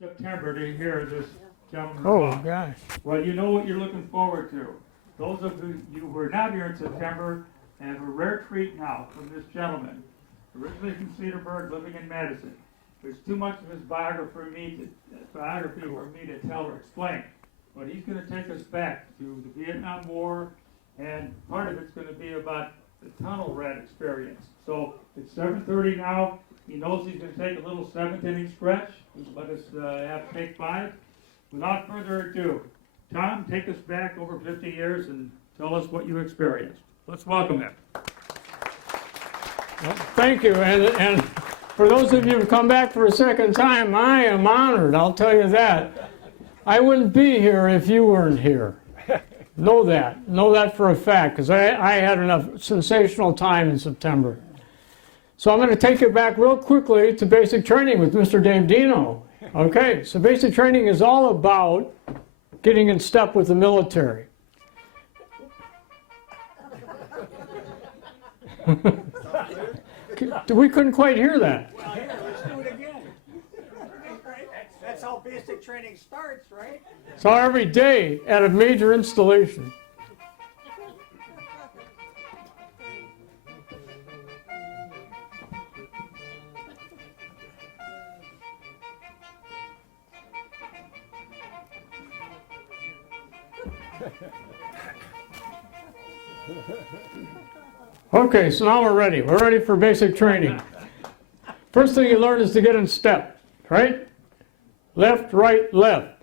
September to hear this gentleman Oh, talk. gosh. Well, you know what you're looking forward to. Those of you who are not here in September have a rare treat now from this gentleman. Originally from Cedarburg, living in Madison. There's too much of his biography for me to tell or explain. But he's going to take us back to the Vietnam War, and part of it's going to be about the tunnel rat experience. So it's 7:30 now. He knows he's going to take a little seventh inning stretch. Let us have take 5. Without further ado, Tom, take us back over 50 years and tell us what you experienced. Let's welcome him. Well, thank you. And for those of you who come back for a second time, I am honored, I'll tell you that. I wouldn't be here if you weren't here. Know that for a fact, because I had a sensational time in September. So I'm going to take you back real quickly to basic training with Mr. Dave Dino. Okay, so basic training is all about getting in step with the military. We couldn't quite hear that. Well, here, let's do it again. That's how basic training starts, right? So every day at a major installation. Okay, so now we're ready. We're ready for basic training. First thing you learn is to get in step, right? Left, right, left.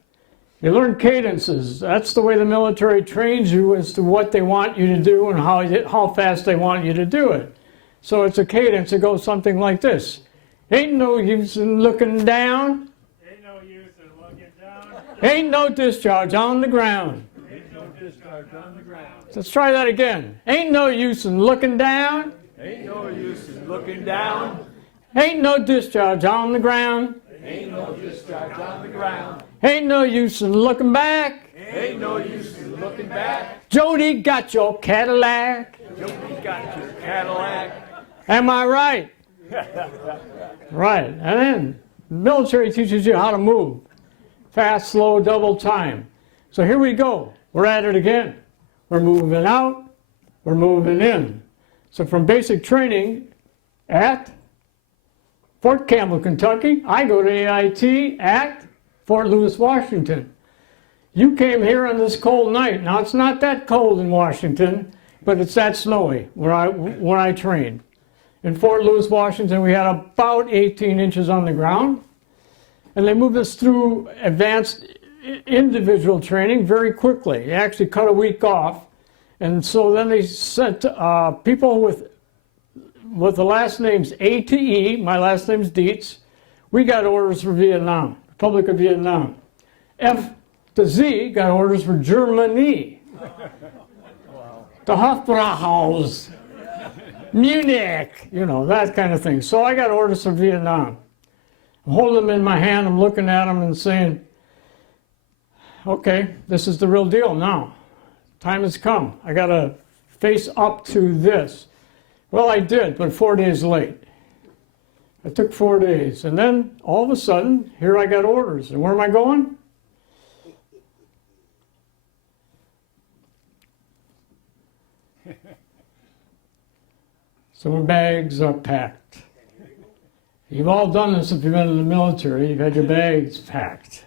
You learn cadences. That's the way the military trains you as to what they want you to do and how fast they want you to do it. So it's a cadence that goes something like this. Ain't no use in looking down. Ain't no use in looking down. Ain't no discharge on the ground. Ain't no discharge on the ground. Let's try that again. Ain't no use in looking down. Ain't no use in looking down. Ain't no discharge on the ground. Ain't no discharge on the ground. Ain't no use in looking back. Ain't no use in looking back. Jody got your Cadillac. Jody got your Cadillac. Am I right? Right. And then the military teaches you how to move. Fast, slow, double time. So here we go. We're at it again. We're moving out. We're moving in. So from basic training at Fort Campbell, Kentucky, I go to AIT at Fort Lewis, Washington. You came here on this cold night. Now, it's not that cold in Washington, but it's that snowy where I trained. In Fort Lewis, Washington, we had about 18 inches on the ground. And they moved us through advanced individual training very quickly. They actually cut a week off. And so then they sent people with the last names A to E. My last name's Deits. We got orders for Vietnam, Republic of Vietnam. F to Z got orders for Germany. The Hofbrauhaus, Munich, that kind of thing. So I got orders for Vietnam. I'm holding them in my hand, I'm looking at them and saying, okay, this is the real deal now. Time has come. I got to face up to this. Well, I did, but 4 days late. It took 4 days. And then, all of a sudden, here I got orders. And where am I going? So my bags are packed. You've all done this if you've been in the military. You've had your bags packed.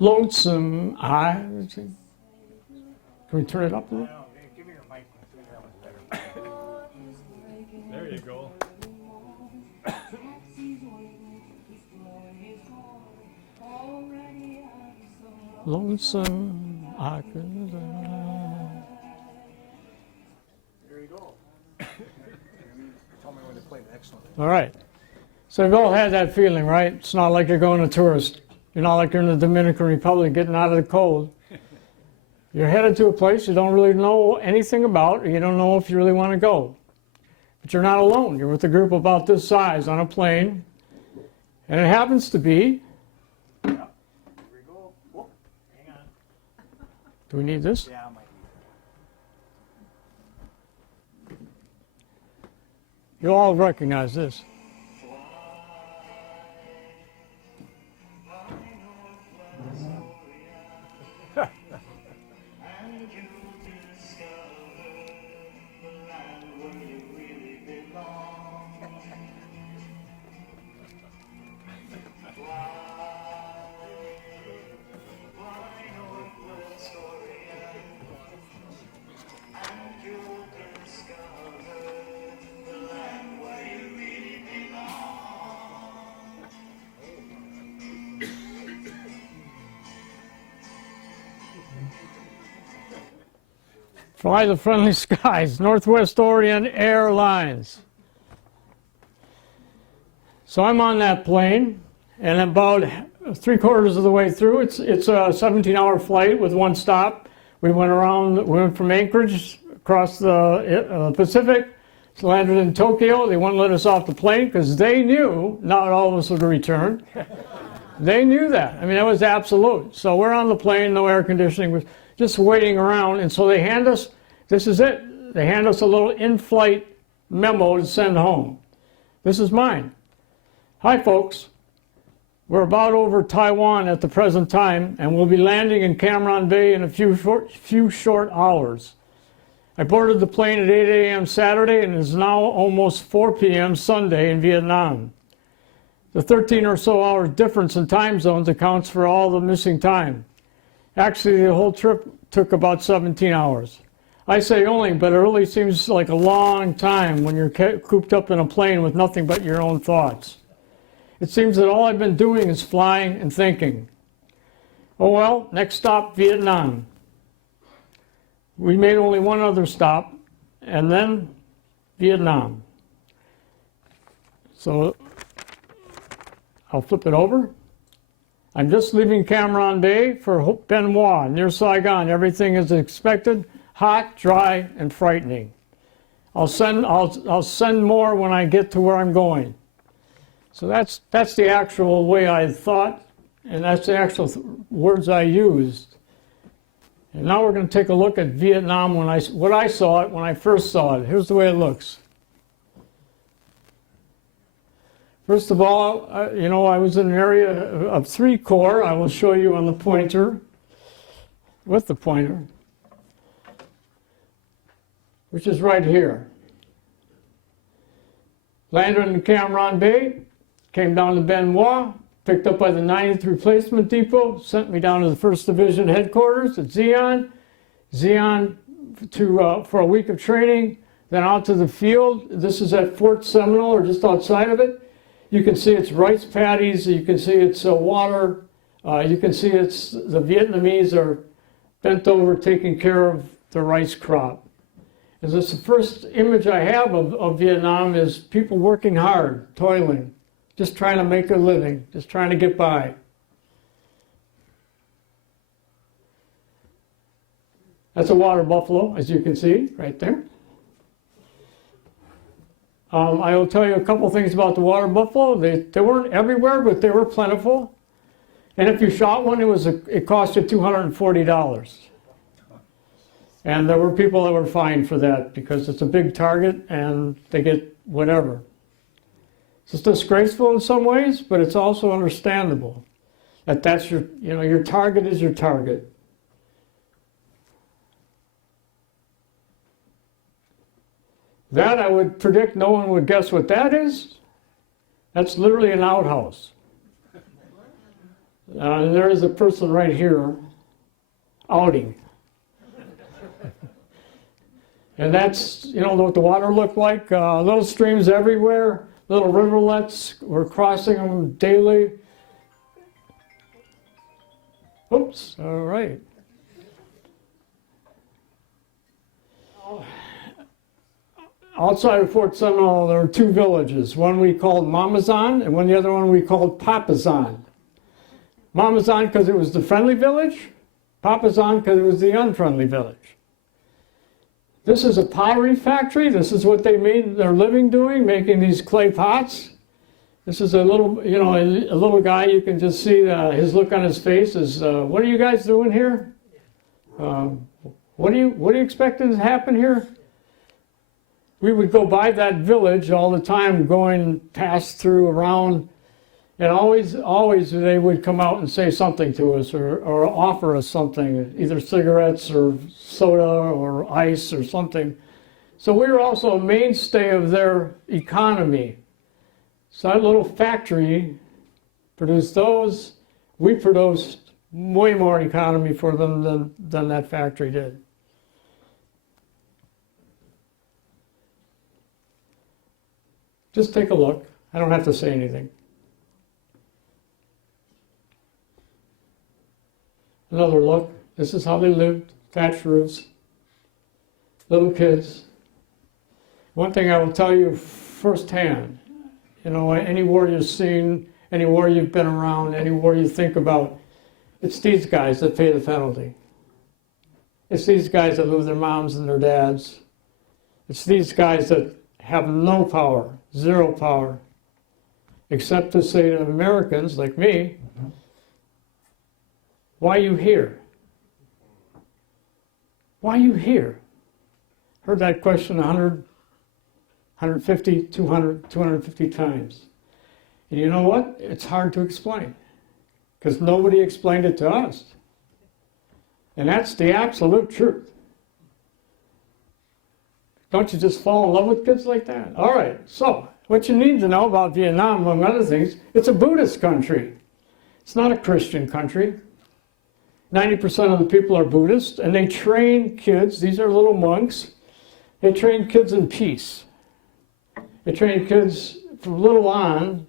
Lonesome eyes. Can we turn it up a little? Give me your mic. There you go. Lonesome I could. There you go. Tell me when to play. Excellent. All right. So you've all had that feeling, right? It's not like you're going to tourist. You're not like you're in the Dominican Republic getting out of the cold. You're headed to a place you don't really know anything about, or you don't know if you really want to go. But you're not alone. You're with a group about this size on a plane. And it happens to be Here we go. Whoop. Do we need this? Yeah, I might need You all recognize this. Fly the friendly skies, Northwest Orient Airlines. So I'm on that plane, and about 3/4 of the way through, it's a 17-hour flight with one stop. We went from Anchorage across the Pacific, landed in Tokyo. They wouldn't let us off the plane because they knew not all of us would return. They knew that. I mean, that was absolute. So we're on the plane, no air conditioning, we're just waiting around, and so they hand us, this is it, they hand us a little in-flight memo to send home. This is mine. Hi, folks. We're about over Taiwan at the present time, and we'll be landing in Cam Ranh Bay in a few short hours. I boarded the plane at 8 a.m. Saturday, and it is now almost 4 p.m. Sunday in Vietnam. The 13 or so hours difference in time zones accounts for all the missing time. Actually, the whole trip took about 17 hours. I say only, but it really seems like a long time when you're cooped up in a plane with nothing but your own thoughts. It seems that all I've been doing is flying and thinking. Oh well, next stop, Vietnam. We made only one other stop, and then Vietnam. So I'll flip it over. I'm just leaving Cam Ranh Bay for Bien Hoa, near Saigon. Everything is expected, hot, dry, and frightening. I'll send more when I get to where I'm going. So that's the actual way I thought, and that's the actual words I used. And now we're going to take a look at Vietnam what I saw it when I first saw it. Here's the way it looks. First of all, I was in an area of 3 corps. I will show you on the pointer, with the pointer, which is right here. Landed in Cam Ranh Bay, came down to Bien Hoa, picked up by the 90th Replacement Depot, sent me down to the 1st Division headquarters at Xi'an for a week of training, then out to the field. This is at Fort Seminole, or just outside of it. You can see it's rice paddies, you can see it's water, you can see it's the Vietnamese are bent over taking care of the rice crop. And this the first image I have of Vietnam is people working hard, toiling, just trying to make a living, just trying to get by. That's a water buffalo, as you can see, right there. I will tell you a couple things about the water buffalo. They weren't everywhere, but they were plentiful. And if you shot one, it cost you $240. And there were people that were fined for that because it's a big target and they get whatever. It's disgraceful in some ways, but it's also understandable that that's your target is your target. That I would predict no one would guess what that is. That's literally an outhouse. There is a person right here outing. And that's, what the water looked like. Little streams everywhere, little riverlets. We're crossing them daily. Oops, all right. Outside of Fort Seminole, there were 2 villages. One we called Mamazan, and the other one we called Papazan. Mamazan because it was the friendly village, Papazan because it was the unfriendly village. This is a pottery factory. This is what they made their living doing, making these clay pots. This is a little, a little guy. You can just see his look on his face is, what are you guys doing here? What do you expect to happen here? We would go by that village all the time, going past through, around, and always they would come out and say something to us or offer us something, either cigarettes or soda or ice or something. So we were also a mainstay of their economy. So that little factory produced those. We produced way more economy for them than that factory did. Just take a look. I don't have to say anything. Another look. This is how they lived. Thatched roofs. Little kids. One thing I will tell you firsthand, you know, any war you've seen, any war you've been around, any war you think about, it's these guys that pay the penalty. It's these guys that lose their moms and their dads. It's these guys that have no power, zero power, except to say to Americans like me, why are you here? Why are you here? Heard that question 100, 150, 200, 250 times. And you know what? It's hard to explain because nobody explained it to us. And that's the absolute truth. Don't you just fall in love with kids like that? All right, so what you need to know about Vietnam, among other things, it's a Buddhist country. It's not a Christian country. 90% of the people are Buddhist, and they train kids, these are little monks, they train kids in peace. They train kids from little on,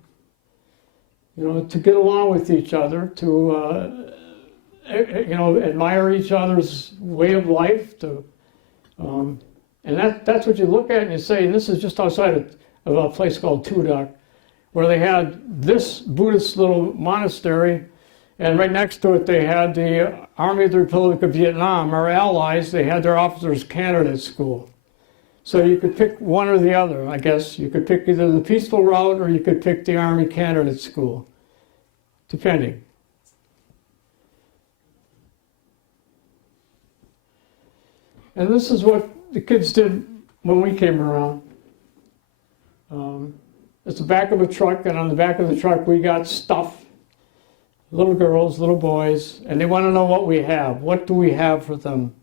you know, to get along with each other, to, you know, admire each other's way of life, to, and that's what you look at and you say, and this is just outside of a place called Tu Duc, where they had this Buddhist little monastery, and right next to it they had the Army of the Republic of Vietnam, our allies, they had their officers' candidate school. So you could pick one or the other, I guess. You could pick either the peaceful route or you could pick the Army candidate school, depending. And this is what the kids did when we came around. It's the back of a truck, and on the back of the truck we got stuff. Little girls, little boys, and they want to know what we have. What do we have for them?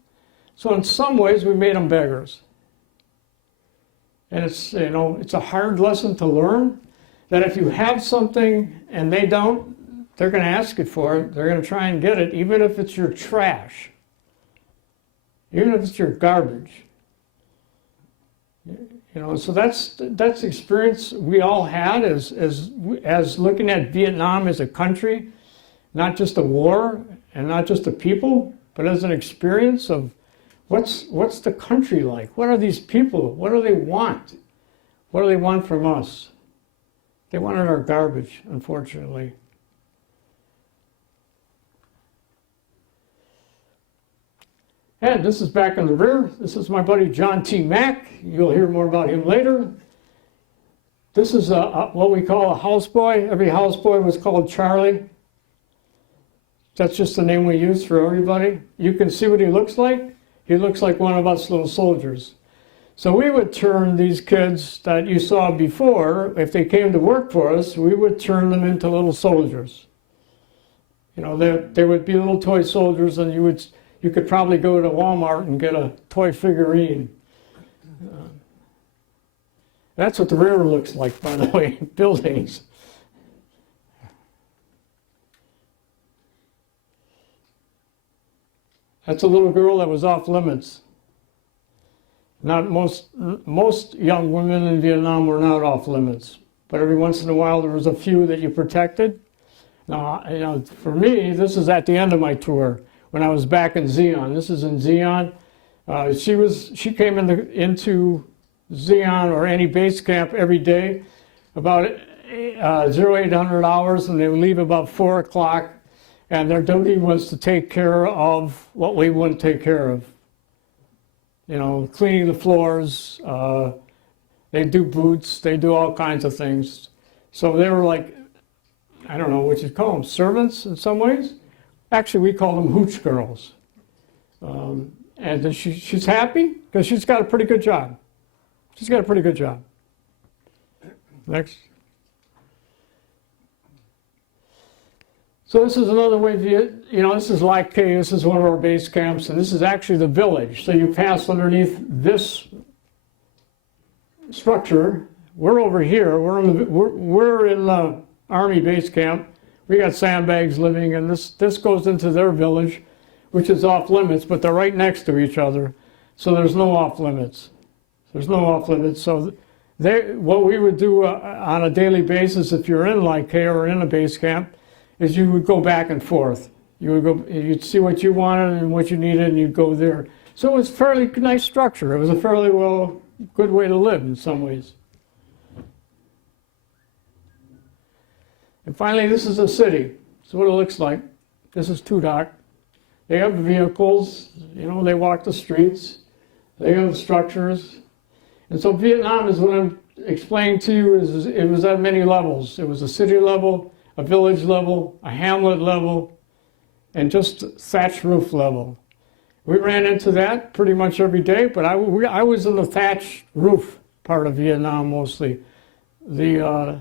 So in some ways we made them beggars. And it's, you know, it's a hard lesson to learn, that if you have something and they don't, they're going to ask it for it. They're going to try and get it, even if it's your trash. Even if it's your garbage. You know, so that's the experience we all had as looking at Vietnam as a country, not just a war and not just a people, but as an experience of what's the country like? What are these people? What do they want? What do they want from us? They wanted our garbage, unfortunately. And this is back in the rear. This is my buddy John T. Mack. You'll hear more about him later. This is what we call a houseboy. Every houseboy was called Charlie. That's just the name we use for everybody. You can see what he looks like. He looks like one of us little soldiers. So we would turn these kids that you saw before, if they came to work for us, we would turn them into little soldiers. You know, they would be little toy soldiers, and you could probably go to Walmart and get a toy figurine. That's what the rear looks like, by the way, buildings. That's a little girl that was off limits. Not most young women in Vietnam were not off limits, but every once in a while there was a few that you protected. Now, you know, for me, this is at the end of my tour when I was back in Xi'an. This is in Xi'an. She came into Xi'an or any base camp every day about 0800 hours, and they would leave about 4 o'clock. And their duty was to take care of what we wouldn't take care of. You know, cleaning the floors, they do boots, they do all kinds of things. So they were like, I don't know what you'd call them, servants in some ways? Actually, we call them hooch girls. And she's happy because she's got a pretty good job. She's got a pretty good job. Next. So this is another way, this is Lac K, this is one of our base camps, and this is actually the village. So you pass underneath this structure. We're over here, we're in the Army base camp. We got sandbags living, and this goes into their village, which is off limits, but they're right next to each other. So there's no off limits. There's no off limits. So what we would do on a daily basis if you're in Lac K or in a base camp is you would go back and forth. You'd see what you wanted and what you needed, and you'd go there. So it was a fairly nice structure. It was a fairly good way to live in some ways. And finally, this is a city. So what it looks like. This is Tudak. They have vehicles, they walk the streets. They have structures. And so Vietnam is what I'm explaining to you it was at many levels. It was a city level, a village level, a hamlet level, and just thatched roof level. We ran into that pretty much every day, but I was in the thatched roof part of Vietnam mostly. The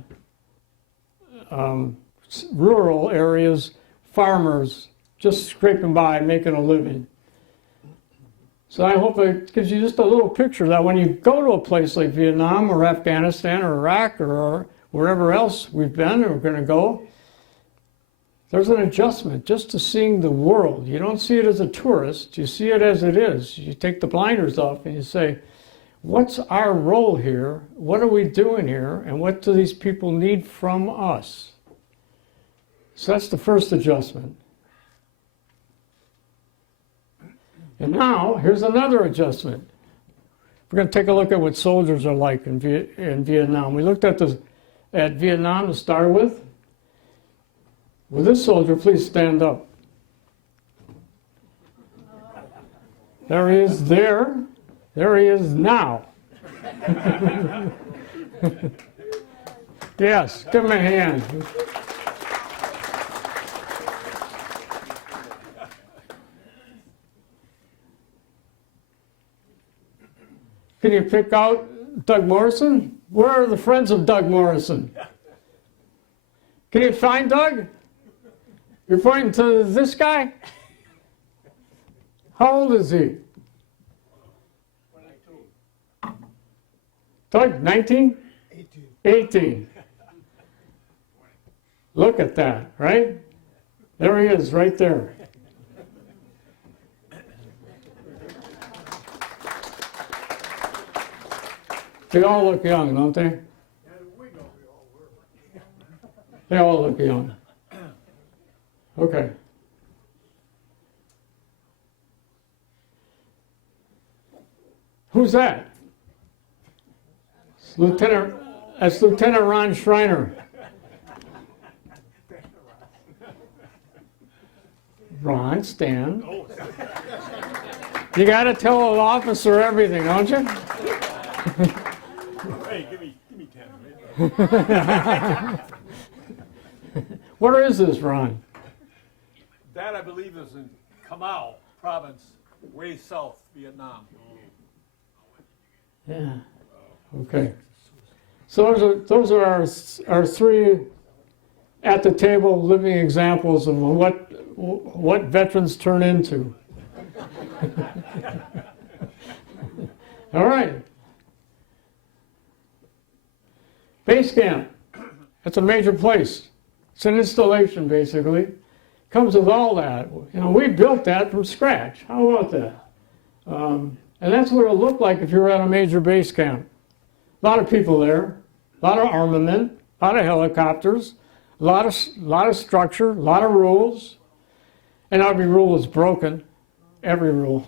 rural areas, farmers, just scraping by, making a living. So I hope it gives you just a little picture that when you go to a place like Vietnam or Afghanistan or Iraq or wherever else we've been or we're going to go, there's an adjustment just to seeing the world. You don't see it as a tourist, you see it as it is. You take the blinders off and you say, what's our role here? What are we doing here? And what do these people need from us? So that's the first adjustment. And now, here's another adjustment. We're going to take a look at what soldiers are like in Vietnam. We looked at Vietnam to start with. Will this soldier please stand up? There he is there. There he is now. Yes, give him a hand. Can you pick out Doug Morrison? Where are the friends of Doug Morrison? Can you find Doug? You're pointing to this guy? How old is he? 22. Doug, 19? 18. 18. Look at that, right? There he is, right there. They all look young, don't they? They all look young. Okay. Who's that? That's Lieutenant Ron Schreiner. Ron, stand. You got to tell an officer everything, don't you? Hey, give me 10. Where is this, Ron? That, I believe, is in Kamau province, way south, Vietnam. Yeah. Okay. So those are our three at the table living examples of what veterans turn into. All right. Base camp. That's a major place. It's an installation, basically. Comes with all that. We built that from scratch. How about that? And that's what it'll look like if you're at a major base camp. A lot of people there, a lot of armament, a lot of helicopters, a lot of structure, a lot of rules. And every rule is broken. Every rule.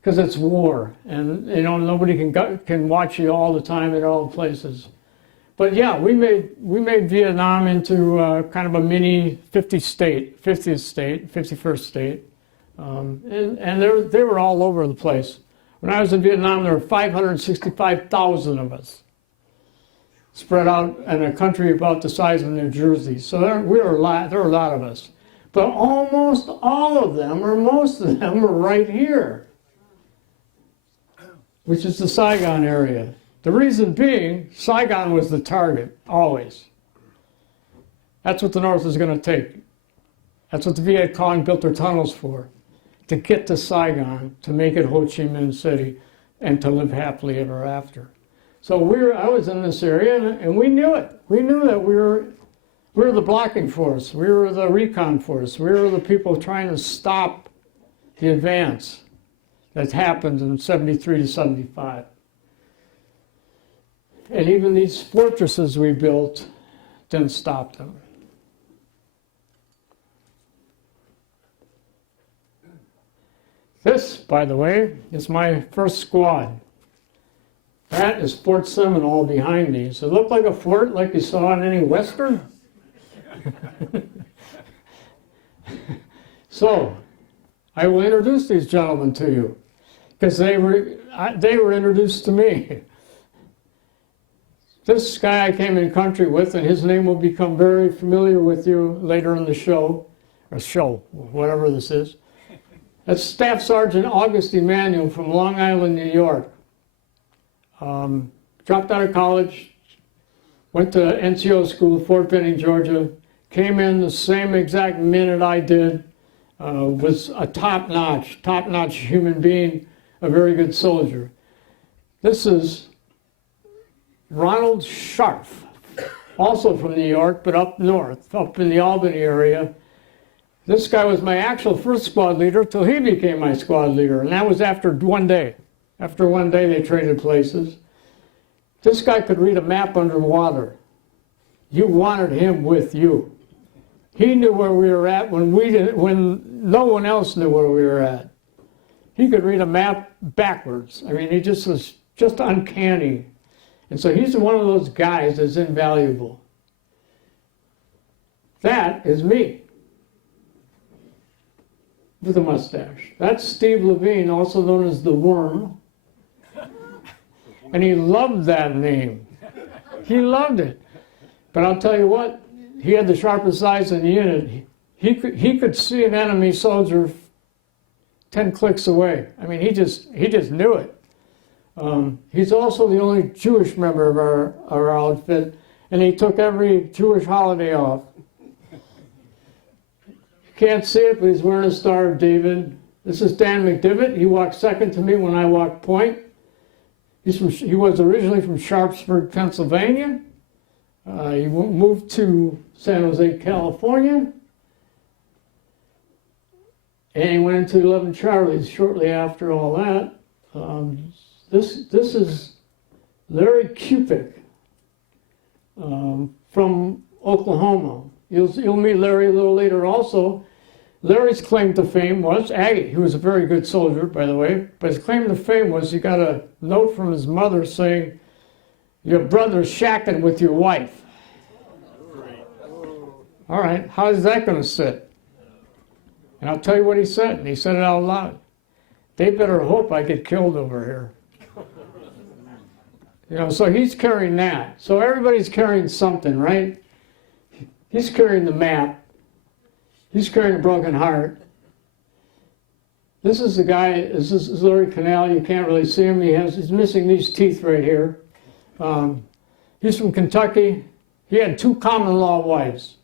Because it's war. And, nobody can watch you all the time at all places. But yeah, we made Vietnam into kind of a mini 50th state, 51st state. And they were all over the place. When I was in Vietnam, there were 565,000 of us spread out in a country about the size of New Jersey. So there were a lot of us. But almost all of them, or most of them, are right here, which is the Saigon area. The reason being, Saigon was the target, always. That's what the North is going to take. That's what the Viet Cong built their tunnels for, to get to Saigon, to make it Ho Chi Minh City, and to live happily ever after. So I was in this area, and we knew it. We knew that we were the blocking force. We were the recon force. We were the people trying to stop the advance that happened in 73 to 75. And even these fortresses we built didn't stop them. This, by the way, is my first squad. That is Fort Seminole behind me. Does it look like a fort like you saw in any Western? So, I will introduce these gentlemen to you, because they were introduced to me. This guy I came in country with, and his name will become very familiar with you later in the show, or whatever this is. That's Staff Sergeant August Emanuel from Long Island, New York. Dropped out of college, went to NCO school, Fort Benning, Georgia, came in the same exact minute I did, was a top-notch human being, a very good soldier. This is Ronald Scharf, also from New York, but up north, up in the Albany area. This guy was my actual first squad leader till he became my squad leader, and that was after one day. After one day, they traded places. This guy could read a map underwater. You wanted him with you. He knew where we were at when no one else knew where we were at. He could read a map backwards. I mean, he just was just uncanny. And so he's one of those guys that's invaluable. That is me, with a mustache. That's Steve Levine, also known as the Worm. And he loved that name. He loved it. But I'll tell you what, he had the sharpest eyes in the unit. He could see an enemy soldier 10 clicks away. I mean, he just knew it. He's also the only Jewish member of our outfit, and he took every Jewish holiday off. You can't see it, but he's wearing a Star of David. This is Dan McDivitt. He walked second to me when I walked point. He was originally from Sharpsburg, Pennsylvania. He moved to San Jose, California. And he went into 11 Charlies shortly after all that. This is Larry Kupik from Oklahoma. You'll meet Larry a little later also. Larry's claim to fame was, he was a very good soldier, by the way, but his claim to fame was he got a note from his mother saying, "Your brother's shacking with your wife." All right, how is that going to sit? And I'll tell you what he said, and he said it out loud. "They better hope I get killed over here." So he's carrying that. So everybody's carrying something, right? He's carrying the map. He's carrying a broken heart. This is the guy, this is Larry Canal. You can't really see him. He's missing these teeth right here. He's from Kentucky. He had 2 common law wives.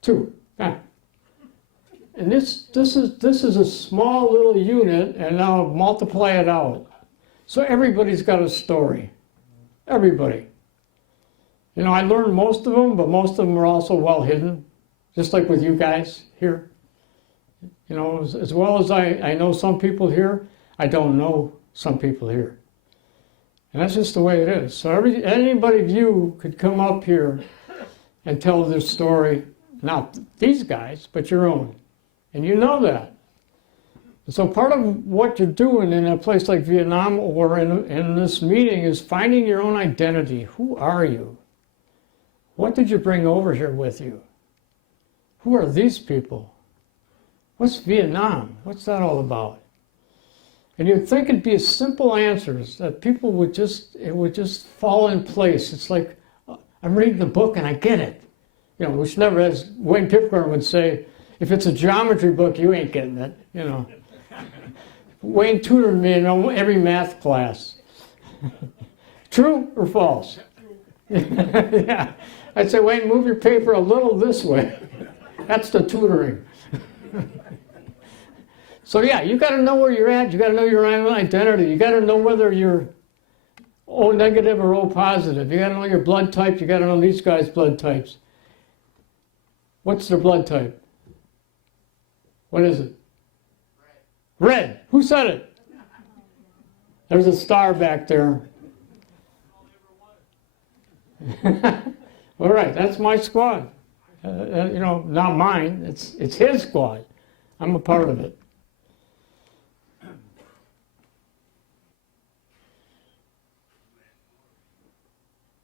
2. And this is a small little unit, and now multiply it out. So everybody's got a story. Everybody. I learned most of them, but most of them are also well hidden, just like with you guys here. As well as I know some people here, I don't know some people here. And that's just the way it is. So anybody of you could come up here and tell their story, not these guys, but your own. And you know that. So part of what you're doing in a place like Vietnam or in this meeting is finding your own identity. Who are you? What did you bring over here with you? Who are these people? What's Vietnam? What's that all about? And you'd think it'd be simple answers that people would just fall in place. It's like, I'm reading the book and I get it. You know, which never has, Wayne Pipcorn would say, if it's a geometry book, you ain't getting it, you know. Wayne tutored me in every math class. True or false? Yeah. I'd say, Wayne, move your paper a little this way. That's the tutoring. So yeah, you got to know where you're at. You got to know your own identity. You got to know whether you're O negative or O positive. You got to know your blood type. You got to know these guys' blood types. What's their blood type? What is it? Red. Who said it? There's a star back there. All right, that's my squad. You know, not mine. It's his squad. I'm a part of it.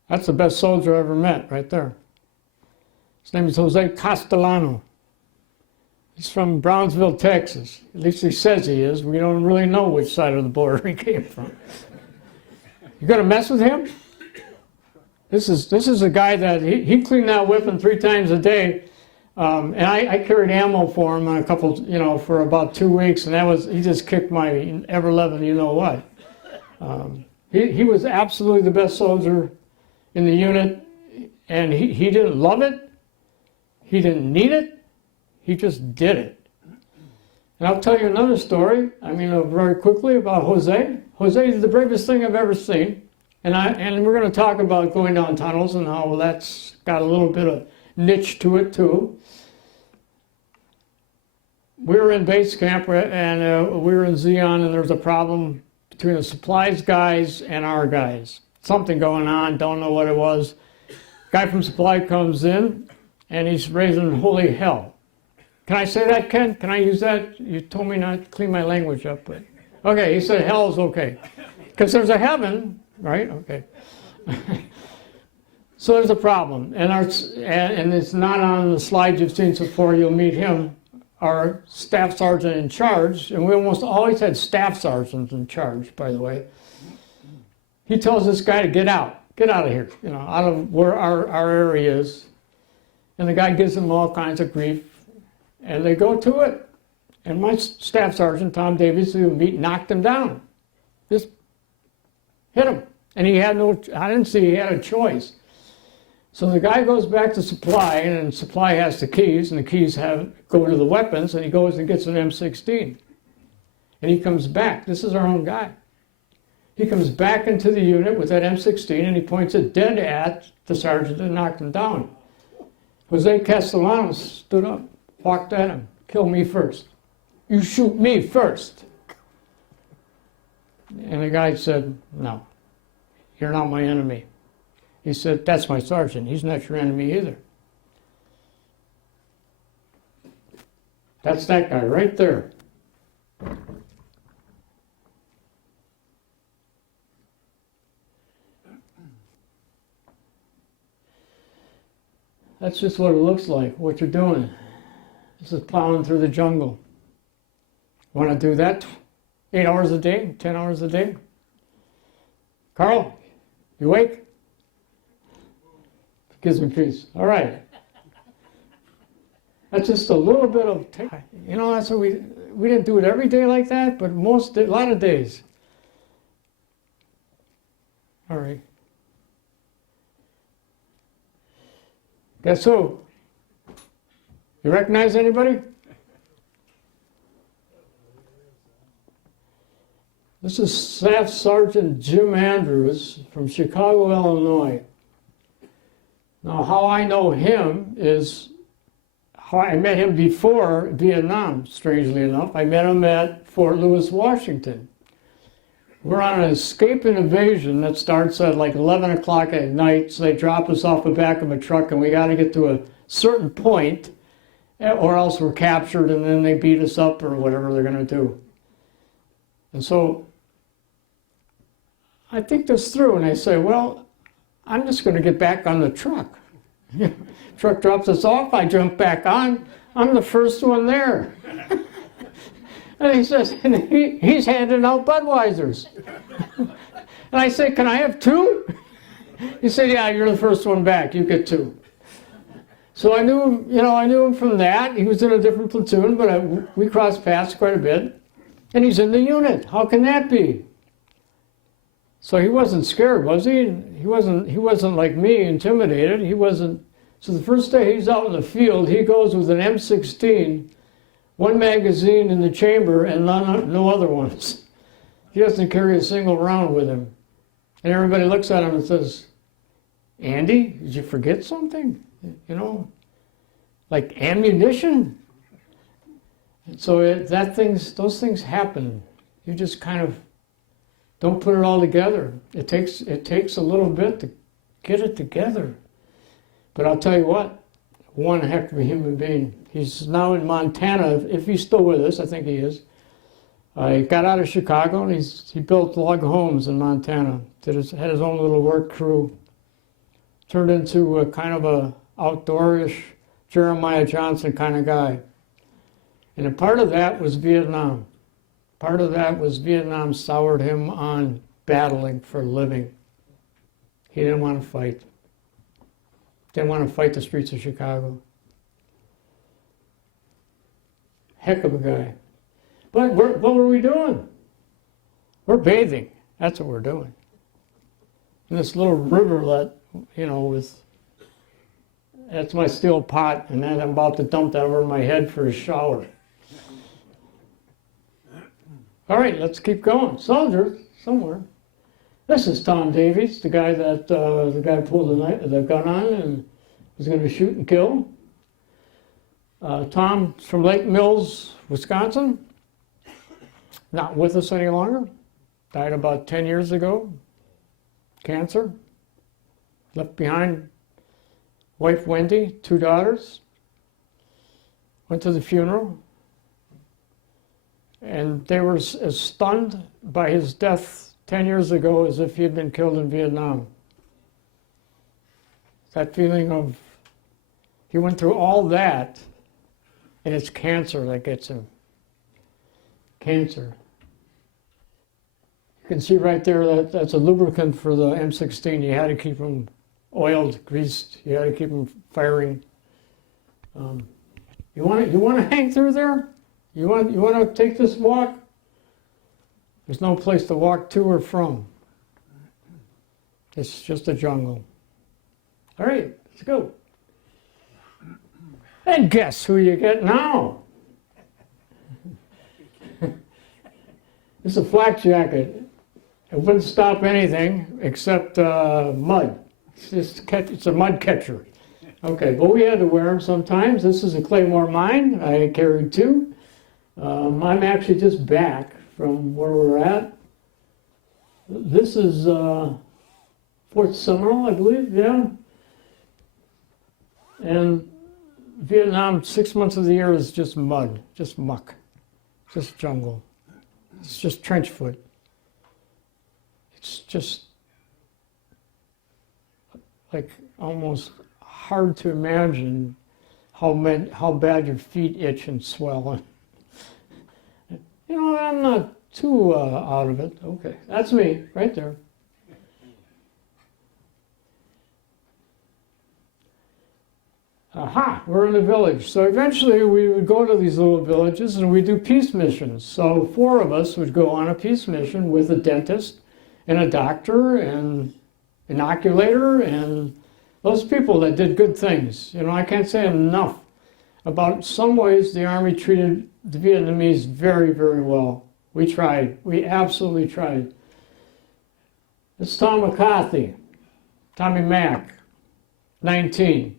That's the best soldier I ever met, right there. His name is Jose Castellano. He's from Brownsville, Texas. At least he says he is. We don't really know which side of the border he came from. You gonna mess with him? This is a guy that he cleaned that weapon 3 times a day, and I carried ammo for him on a couple, you know, for about 2 weeks, and he just kicked my ever-loving you know what. He was absolutely the best soldier in the unit, and he didn't love it, he didn't need it, he just did it. And I'll tell you another story, very quickly about Jose. Jose is the bravest thing I've ever seen. And we're going to talk about going down tunnels and how that's got a little bit of niche to it too. We were in base camp and we were in Zion, and there was a problem between the supplies guys and our guys. Something going on, don't know what it was. Guy from supply comes in and he's raising holy hell. Can I say that, Ken? Can I use that? You told me not to clean my language up, but okay, he said hell is okay. Because there's a heaven. Right? Okay. So there's a problem, and it's not on the slides you've seen so far. You'll meet him, our staff sergeant in charge, and we almost always had staff sergeants in charge, by the way. He tells this guy to get out of here, you know, out of where our area is, and the guy gives him all kinds of grief, and they go to it, and my staff sergeant, Tom Davies, who knocked him down. Just hit him. And I didn't see he had a choice. So the guy goes back to supply, and supply has the keys, and the keys go to the weapons, and he goes and gets an M16. And he comes back. This is our own guy. He comes back into the unit with that M16, and he points it dead at the sergeant that knocked him down. Jose Castellano stood up, walked at him, kill me first. You shoot me first. And the guy said, no, you're not my enemy. He said, that's my sergeant. He's not your enemy either. That's that guy right there. That's just what it looks like, what you're doing. This is plowing through the jungle. Want to do that 8 hours a day, 10 hours a day? Carl, you awake? Gives me peace. All right. That's just a little bit of, you know, that's what we didn't do it every day like that, but a lot of days. All right. Guess who? You recognize anybody? This is Staff Sergeant Jim Andrews from Chicago, Illinois. Now, how I know him is how I met him before Vietnam, strangely enough. I met him at Fort Lewis, Washington. We're on an escape and evasion that starts at like 11 o'clock at night, so they drop us off the back of a truck, and we got to get to a certain point, or else we're captured, and then they beat us up or whatever they're going to do. And so I think this through, and I say, well, I'm just going to get back on the truck. Truck drops us off, I jump back on, I'm the first one there. And he says, and he's handing out Budweisers. And I say, can I have 2? He said, yeah, you're the first one back, you get 2. So I knew him, I knew him from that. He was in a different platoon, but we crossed paths quite a bit. And he's in the unit. How can that be? So he wasn't scared, was he? He wasn't like me, intimidated. He wasn't. So the first day he's out in the field, he goes with an M16, one magazine in the chamber and no other ones. He doesn't carry a single round with him. And everybody looks at him and says, Andy, did you forget something? Like ammunition? And so those things happen. You just kind of don't put it all together. It takes a little bit to get it together. But I'll tell you what, one heck of a human being. He's now in Montana, if he's still with us, I think he is. He got out of Chicago and he built log homes in Montana. Had his own little work crew. Turned into a kind of a outdoorish Jeremiah Johnson kind of guy. And a part of that was Vietnam. Part of that was Vietnam soured him on battling for a living. He didn't want to fight. Didn't want to fight the streets of Chicago. Heck of a guy. But what were we doing? We're bathing. That's what we're doing. In this little rivulet, that's my steel pot, and then I'm about to dump that over my head for a shower. All right, let's keep going. Soldiers, somewhere. This is Tom Davies, the guy pulled the gun on and was going to shoot and kill. Tom's from Lake Mills, Wisconsin. Not with us any longer. Died about 10 years ago. Cancer. Left behind wife Wendy, 2 daughters. Went to the funeral. And they were as stunned by his death 10 years ago as if he had been killed in Vietnam. That feeling of, he went through all that, and it's cancer that gets him. Cancer. You can see right there that's a lubricant for the M16. You had to keep them oiled, greased. You had to keep them firing. You want to hang through there? You want to take this walk? There's no place to walk to or from. It's just a jungle. All right, let's go. And guess who you get now? It's a flak jacket. It wouldn't stop anything except mud. It's a mud catcher. Okay, but we had to wear them sometimes. This is a Claymore mine. I carried 2. I'm actually just back from where we're at. This is Fort Seminole, I believe, yeah. And Vietnam, 6 months of the year is just mud, just muck, just jungle. It's just trench foot. It's just like almost hard to imagine how bad your feet itch and swell. I'm not too out of it. Okay, that's me right there. Aha, we're in a village. So eventually we would go to these little villages and we do peace missions. So 4 of us would go on a peace mission with a dentist and a doctor and inoculator and those people that did good things. I can't say enough about some ways the Army treated the Vietnamese very, very well. We tried. We absolutely tried. It's Tom McCarthy, Tommy Mack, 19.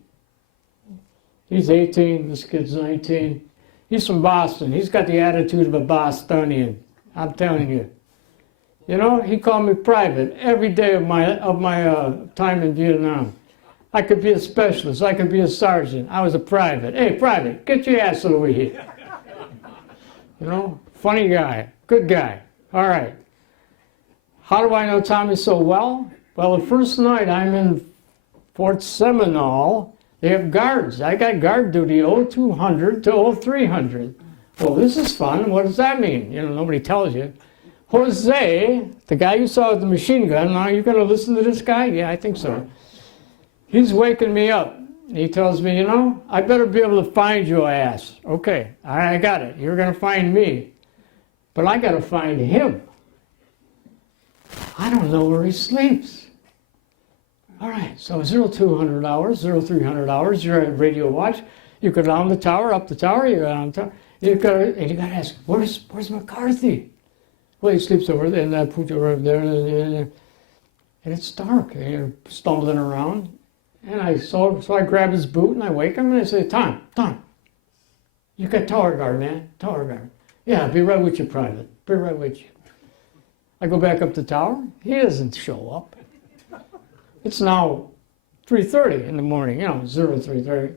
He's 18, this kid's 19. He's from Boston. He's got the attitude of a Bostonian, I'm telling you. He called me private every day of my time in Vietnam. I could be a specialist, I could be a sergeant. I was a private. Hey, private, get your ass over here. Funny guy, good guy. All right. How do I know Tommy so well? Well, the first night I'm in Fort Seminole, they have guards. I got guard duty 0200 to 0300. Well, this is fun. What does that mean? Nobody tells you. Jose, the guy you saw with the machine gun, now you're going to listen to this guy? Yeah, I think so. He's waking me up. He tells me, you know, I better be able to find your ass. Okay, I got it. You're going to find me. But I got to find him. I don't know where he sleeps. All right, so 0200 hours, 0300 hours, you're at radio watch. You go down the tower, up the tower, you go down the tower. You got to ask, where's McCarthy? Well, he sleeps over there, and I put you over there, and it's dark, and you're stumbling around. And so I grab his boot, and I wake him, and I say, Tom, you got tower guard, man, tower guard. Yeah, I'll be right with you, Private, be right with you. I go back up the tower, he doesn't show up. It's now 3:30 in the morning, 03:30.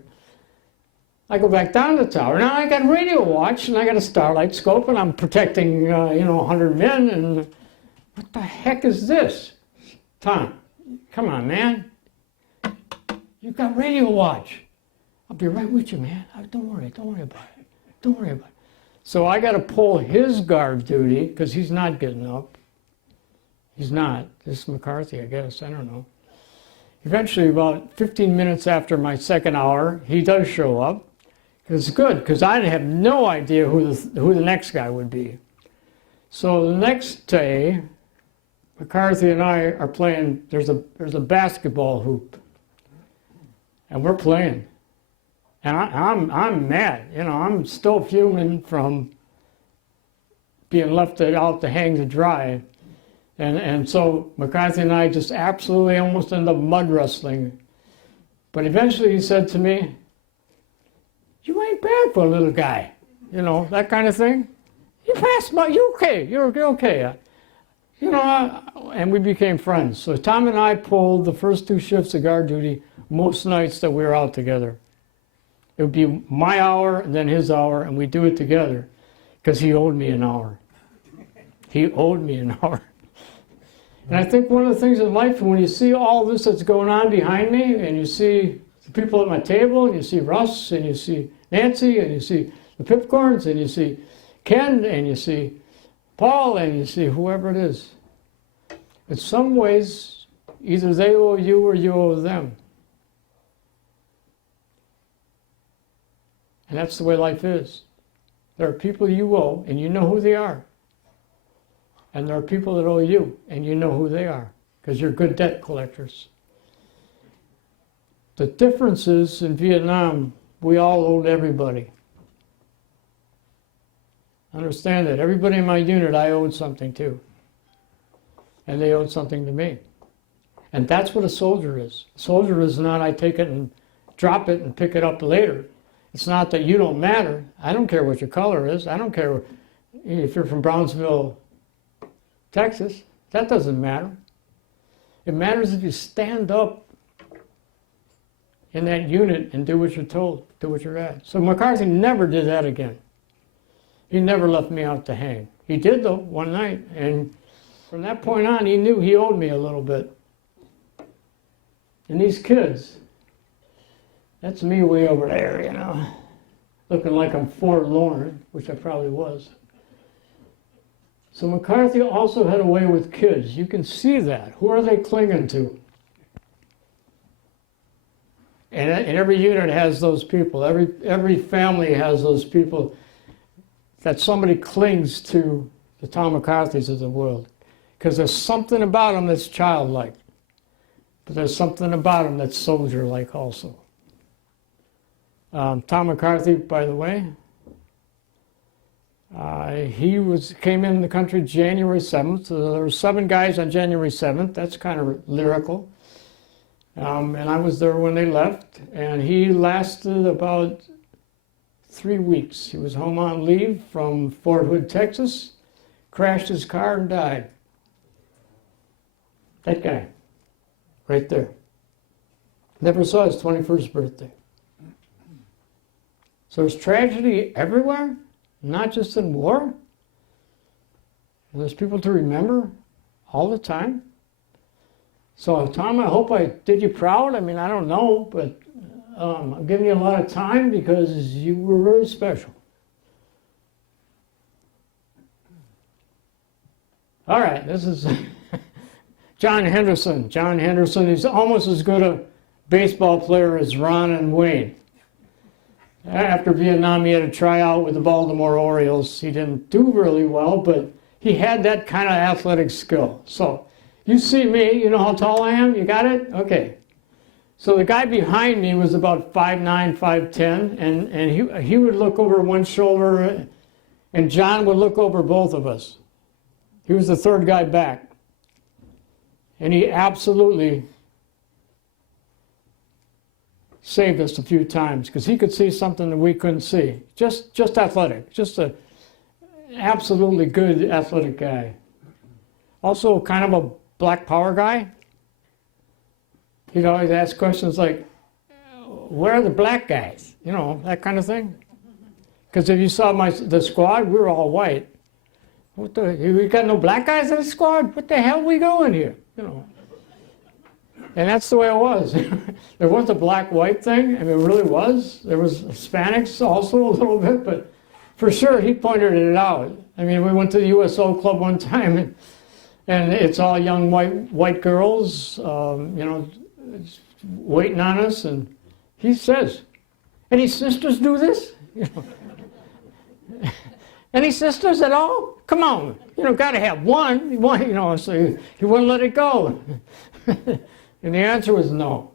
I go back down the tower. Now I got radio watch and I got a starlight scope and I'm protecting, 100 men. And what the heck is this? Tom, come on, man. You've got radio watch. I'll be right with you, man. Don't worry about it. Don't worry about it. So I got to pull his guard duty because he's not getting up. He's not. This is McCarthy, I guess. I don't know. Eventually, about 15 minutes after my second hour, he does show up. It's good, because I have no idea who the next guy would be. So the next day, McCarthy and I are playing, there's a basketball hoop. And we're playing. And I'm mad. I'm still fuming from being left out to hang to dry. And so McCarthy and I just absolutely almost end up mud wrestling. But eventually he said to me, you ain't bad for a little guy. That kind of thing. You passed by, you okay, you're okay. And we became friends. So Tom and I pulled the first 2 shifts of guard duty most nights that we were out together. It would be my hour and then his hour, and we'd do it together because he owed me an hour. He owed me an hour. And I think one of the things in life, when you see all this that's going on behind me, and you see the people at my table, and you see Russ, and you see Nancy, and you see the Pipcorns, and you see Ken, and you see Paul, and you see whoever it is. In some ways, either they owe you or you owe them. And that's the way life is. There are people you owe, and you know who they are. And there are people that owe you, and you know who they are, because you're good debt collectors. The difference is, in Vietnam, we all owed everybody. Understand that. Everybody in my unit, I owed something to. And they owed something to me. And that's what a soldier is. A soldier is not, I take it and drop it and pick it up later. It's not that you don't matter. I don't care what your color is. I don't care if you're from Brownsville, Texas. That doesn't matter. It matters if you stand up in that unit and do what you're told, do what you're at. So McCarthy never did that again. He never left me out to hang. He did, though, one night. And from that point on, he knew he owed me a little bit. And these kids, that's me way over there, looking like I'm forlorn, which I probably was. So McCarthy also had a way with kids. You can see that. Who are they clinging to? And every unit has those people. Every family has those people that somebody clings to, the Tom McCarthys of the world. Because there's something about them that's childlike. But there's something about them that's soldier-like also. Tom McCarthy, by the way, he came in the country January 7th. So there were 7 guys on January 7th. That's kind of lyrical. And I was there when they left. And he lasted about 3 weeks. He was home on leave from Fort Hood, Texas, crashed his car and died. That guy, right there. Never saw his 21st birthday. So there's tragedy everywhere, not just in war. And there's people to remember all the time. So Tom, I hope I did you proud. I mean, I don't know, but I'm giving you a lot of time because you were very special. All right, this is John Henderson. John Henderson is almost as good a baseball player is Ron and Wayne. After Vietnam, he had a tryout with the Baltimore Orioles. He didn't do really well, but he had that kind of athletic skill. So you see me, you know how tall I am? You got it? Okay. So the guy behind me was about 5'9", 5'10", and he would look over one shoulder, and John would look over both of us. He was the third guy back. And he absolutely saved us a few times because he could see something that we couldn't see. Just athletic, just an absolutely good athletic guy. Also kind of a black power guy. He'd always ask questions like, where are the black guys? You know, that kind of thing. Because if you saw the squad, we were all white. We got no black guys in the squad? What the hell are we doing here? You know. And that's the way it was. There was a black-white thing, and it really was. There was Hispanics also a little bit, but for sure he pointed it out. I mean, we went to the USO club one time, and it's all young white girls, you know, waiting on us, and he says, "Any sisters do this? You know, any sisters at all? Come on, you know, got to have one, you know." So he wouldn't let it go. And the answer was no.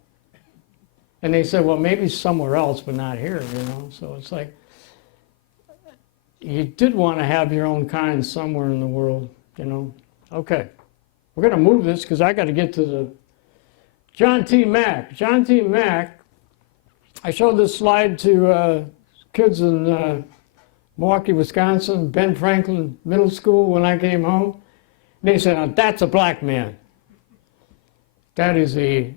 And they said, well, maybe somewhere else, but not here, you know. So it's like, you did want to have your own kind somewhere in the world, you know. Okay, we're going to move this because I got to get to the John T. Mack. John T. Mack, I showed this slide to kids in Milwaukee, Wisconsin, Ben Franklin Middle School when I came home. And they said, oh, that's a black man. That is a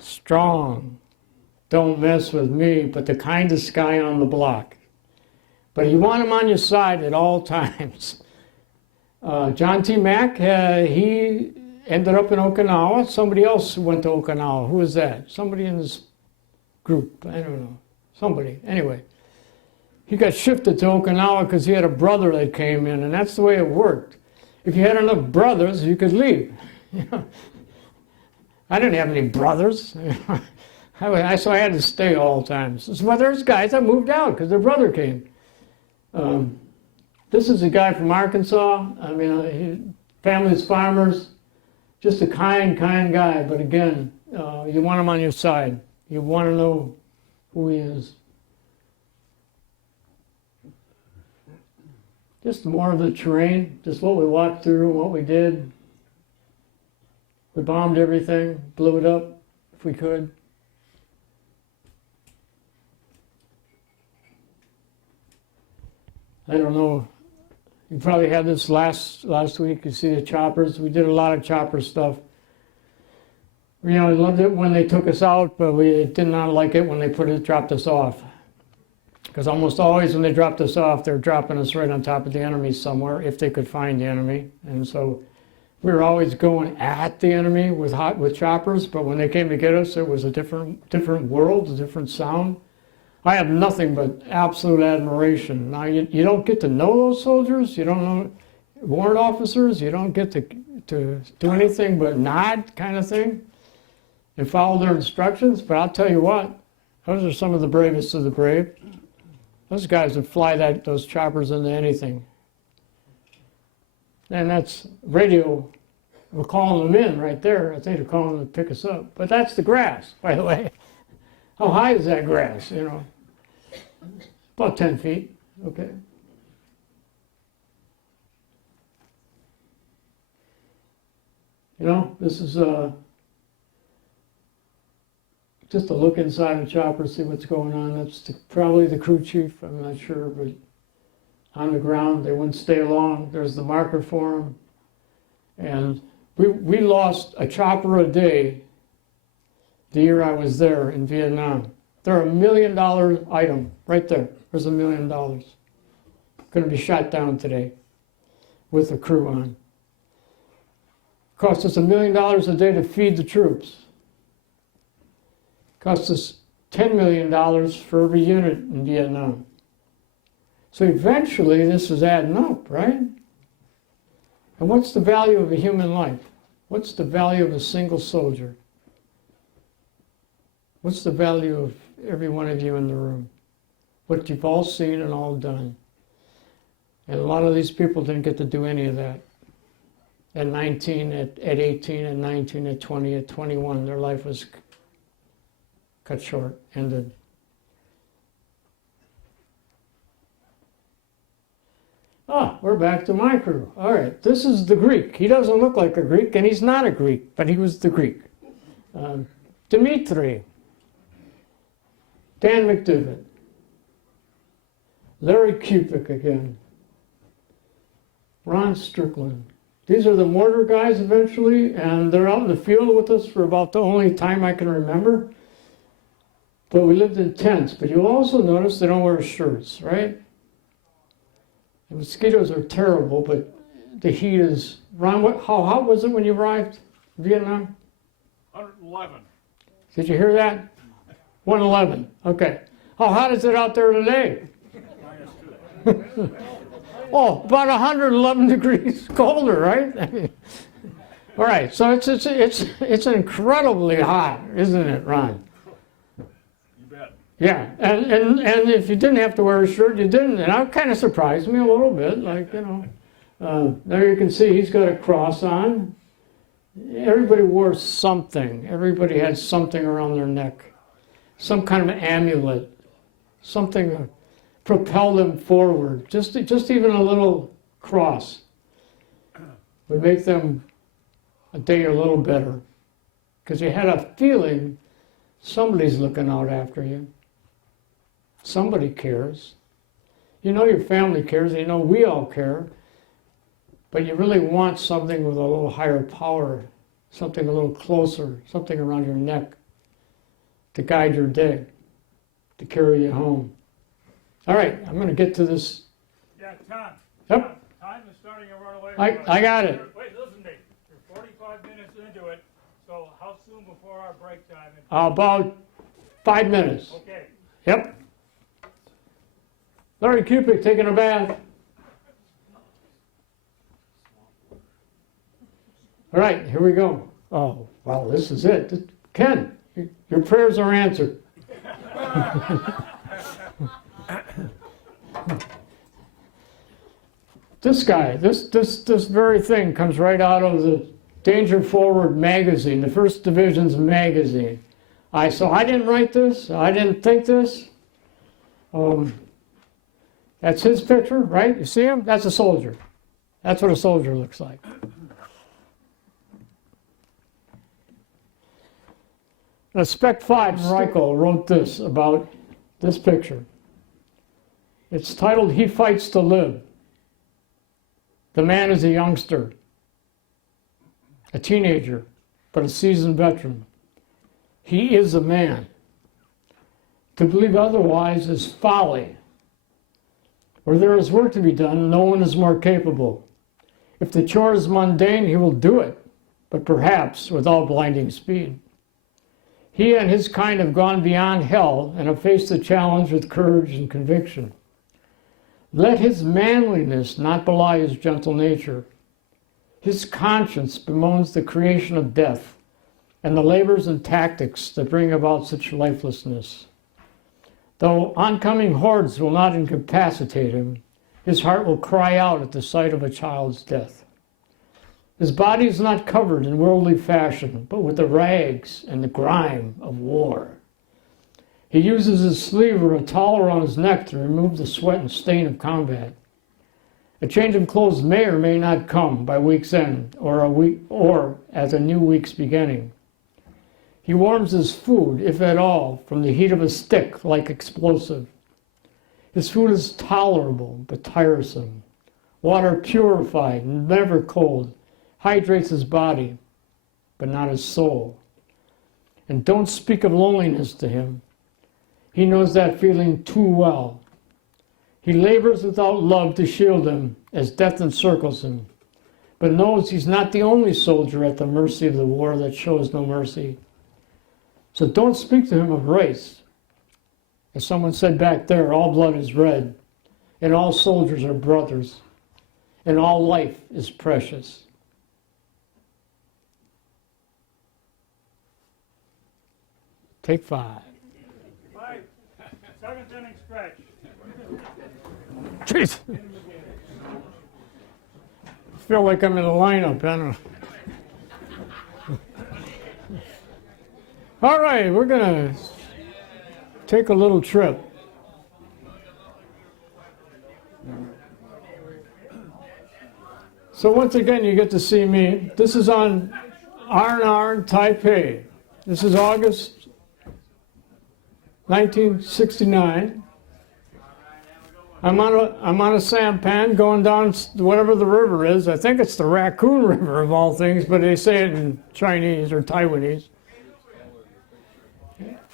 strong, don't mess with me, but the kindest guy on the block. But you want him on your side at all times. John T. Mack, he ended up in Okinawa. Somebody else went to Okinawa. Who was that? Somebody in this group. I don't know. Somebody. Anyway, he got shifted to Okinawa because he had a brother that came in, and that's the way it worked. If you had enough brothers, you could leave. I didn't have any brothers. So I had to stay all the time. So there's guys that moved out because their brother came. This is a guy from Arkansas. I mean, family's farmers. Just a kind guy. But again, you want him on your side. You want to know who he is. Just more of the terrain, just what we walked through, what we did. We bombed everything, blew it up if we could. I don't know, you probably had this last week, you see the choppers. We did a lot of chopper stuff. You know, we loved it when they took us out, but we did not like it when they dropped us off. Because almost always when they dropped us off, they're dropping us right on top of the enemy somewhere, if they could find the enemy. And so we were always going at the enemy with choppers, but when they came to get us, it was a different world, a different sound. I have nothing but absolute admiration. Now, you don't get to know those soldiers, you don't know warrant officers, you don't get to do anything but nod kind of thing and follow their instructions, but I'll tell you what, those are some of the bravest of the brave. Those guys would fly those choppers into anything. And that's radio. We're calling them in right there. I think they're calling them to pick us up. But that's the grass, by the way. How high is that grass, you know? About 10 feet, okay. You know, this is just a look inside the chopper, see what's going on. That's probably the crew chief, I'm not sure, but on the ground, they wouldn't stay long. There's the marker for them. And we lost a chopper a day the year I was there in Vietnam. They're $1 million item right there. There's $1 million. Going to be shot down today with the crew on. Cost us $1 million a day to feed the troops. Cost us $10 million for every unit in Vietnam. So eventually this is adding up, right? And what's the value of a human life? What's the value of a single soldier? What's the value of every one of you in the room? What you've all seen and all done. And a lot of these people didn't get to do any of that. At 19, at 18, at 19, at 20, at 21, their life was cut short, ended. Ah, we're back to my crew. All right, this is the Greek. He doesn't look like a Greek, and he's not a Greek, but he was the Greek. Dimitri, Dan McDivitt, Larry Kupik again, Ron Strickland. These are the mortar guys eventually, and they're out in the field with us for about the only time I can remember. But we lived in tents. But you'll also notice they don't wear shirts, right? The mosquitoes are terrible, but the heat is... Ron, how hot was it when you arrived in Vietnam? 111. Did you hear that? 111. Okay. How hot is it out there today? Oh, about 111 degrees colder, right? All right, so it's incredibly hot, isn't it, Ron? You bet. Yeah, and if you didn't have to wear a shirt, you didn't, and that kind of surprised me a little bit, like, you know. There you can see he's got a cross on. Everybody wore something. Everybody had something around their neck, some kind of amulet, something propel them forward. Just even a little cross would make them a day a little better, because you had a feeling somebody's looking out after you. Somebody cares. You know your family cares, and you know we all care, but you really want something with a little higher power, something a little closer, something around your neck to guide your day, to carry you home. All right, I'm going to get to this. Yeah, Tom. Yep. Time is starting to run away. I got it. Wait, listen to me. You're 45 minutes into it, so how soon before our break time? About 5 minutes. Okay. Yep. Larry Kupik taking a bath. All right, here we go. Oh, well, this is it. Ken, your prayers are answered. This guy, this very thing comes right out of the Danger Forward magazine, the First Division's magazine. So I didn't write this. I didn't think this. That's his picture, right? You see him? That's a soldier. That's what a soldier looks like. Now, Spec 5 Reichel wrote this about this picture. It's titled, "He Fights to Live." The man is a youngster, a teenager, but a seasoned veteran. He is a man. To believe otherwise is folly. Where there is work to be done, no one is more capable. If the chore is mundane, he will do it, but perhaps without blinding speed. He and his kind have gone beyond hell and have faced the challenge with courage and conviction. Let his manliness not belie his gentle nature. His conscience bemoans the creation of death and the labors and tactics that bring about such lifelessness. Though oncoming hordes will not incapacitate him, his heart will cry out at the sight of a child's death. His body is not covered in worldly fashion, but with the rags and the grime of war. He uses his sleeve or a towel around his neck to remove the sweat and stain of combat. A change of clothes may or may not come by week's end or at a new week's beginning. He warms his food, if at all, from the heat of a stick like explosive. His food is tolerable but tiresome. Water purified, never cold, hydrates his body, but not his soul. And don't speak of loneliness to him. He knows that feeling too well. He labors without love to shield him as death encircles him, but knows he's not the only soldier at the mercy of the war that shows no mercy. So don't speak to him of race. As someone said back there, all blood is red, and all soldiers are brothers, and all life is precious. Take 5. 5, 7th inning stretch. Jeez. I feel like I'm in a lineup. I don't know. All right, we're going to take a little trip. So once again, you get to see me. This is on R&R in Taipei. This is August 1969. I'm on a sampan going down whatever the river is. I think it's the Raccoon River of all things, but they say it in Chinese or Taiwanese.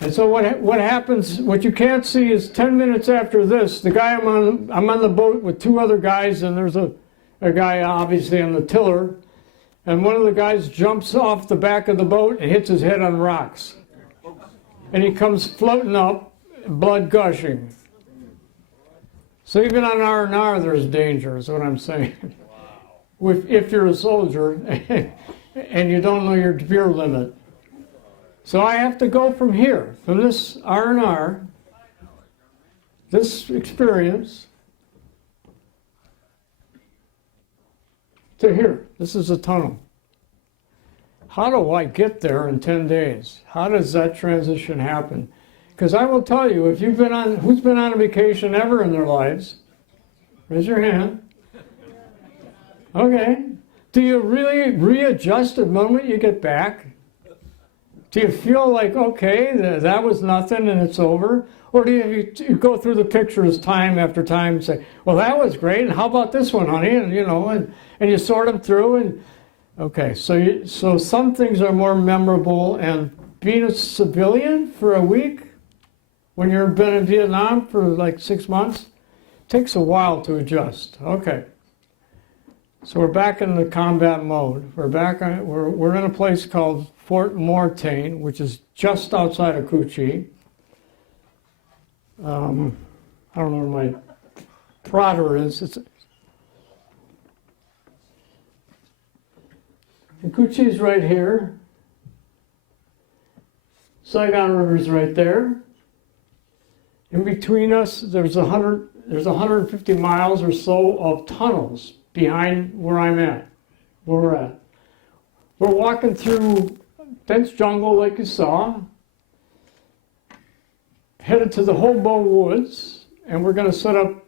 And so what happens, what you can't see is 10 minutes after this, the guy I'm on the boat with 2 other guys, and there's a guy obviously on the tiller, and one of the guys jumps off the back of the boat and hits his head on rocks. And he comes floating up, blood gushing. So even on R&R there's danger, is what I'm saying. If you're a soldier and you don't know your beer limit. So I have to go from here, from this R&R, this experience, to here. This is a tunnel. How do I get there in 10 days? How does that transition happen? Because I will tell you, if you've been on, who's been on a vacation ever in their lives? Raise your hand. Okay. Do you really readjust the moment you get back? Do you feel like, okay, that was nothing and it's over? Or do you go through the pictures time after time and say, well, that was great, and how about this one, honey? And and you sort them through, and okay, so some things are more memorable, and being a civilian for a week, when you've been in Vietnam for like 6 months, takes a while to adjust. Okay. So we're back in the combat mode. We're in a place called Fort Mortain, which is just outside of Cu Chi. I don't know where my prodder is. And Cu Chi's right here. Saigon River's right there. In between us, there's 150 miles or so of tunnels behind where I'm at, where we're at. We're walking through dense jungle like you saw, headed to the Hobo Woods, and we're going to set up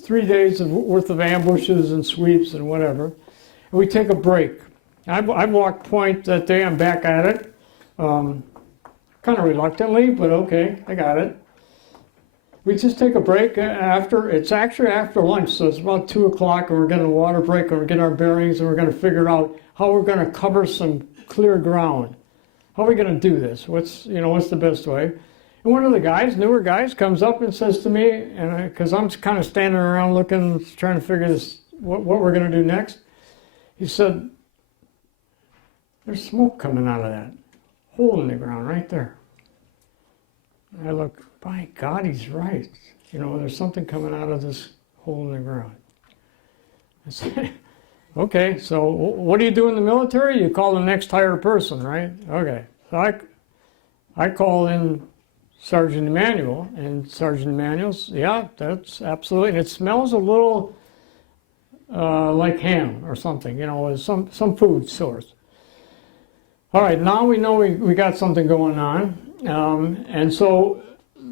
3 days worth of ambushes and sweeps and whatever. And we take a break. I walked point that day. I'm back at it, kind of reluctantly, but okay, I got it. We just take a break after, it's actually after lunch, so it's about 2 o'clock, and we're getting a water break, and we're getting our bearings, and we're going to figure out how we're going to cover some clear ground. How are we going to do this? What's the best way? And one of the guys, newer guys, comes up and says to me, and because I'm kind of standing around looking, trying to figure this, what we're going to do next, he said, there's smoke coming out of that hole in the ground right there. And I look, by God, he's right. There's something coming out of this hole in the ground. I said, okay, so what do you do in the military? You call the next hired person, right? Okay, so I call in Sergeant Emanuel, and Sergeant Emanuel's, yeah, that's absolutely, and it smells a little like ham or something, some food source. All right, now we know we got something going on, and so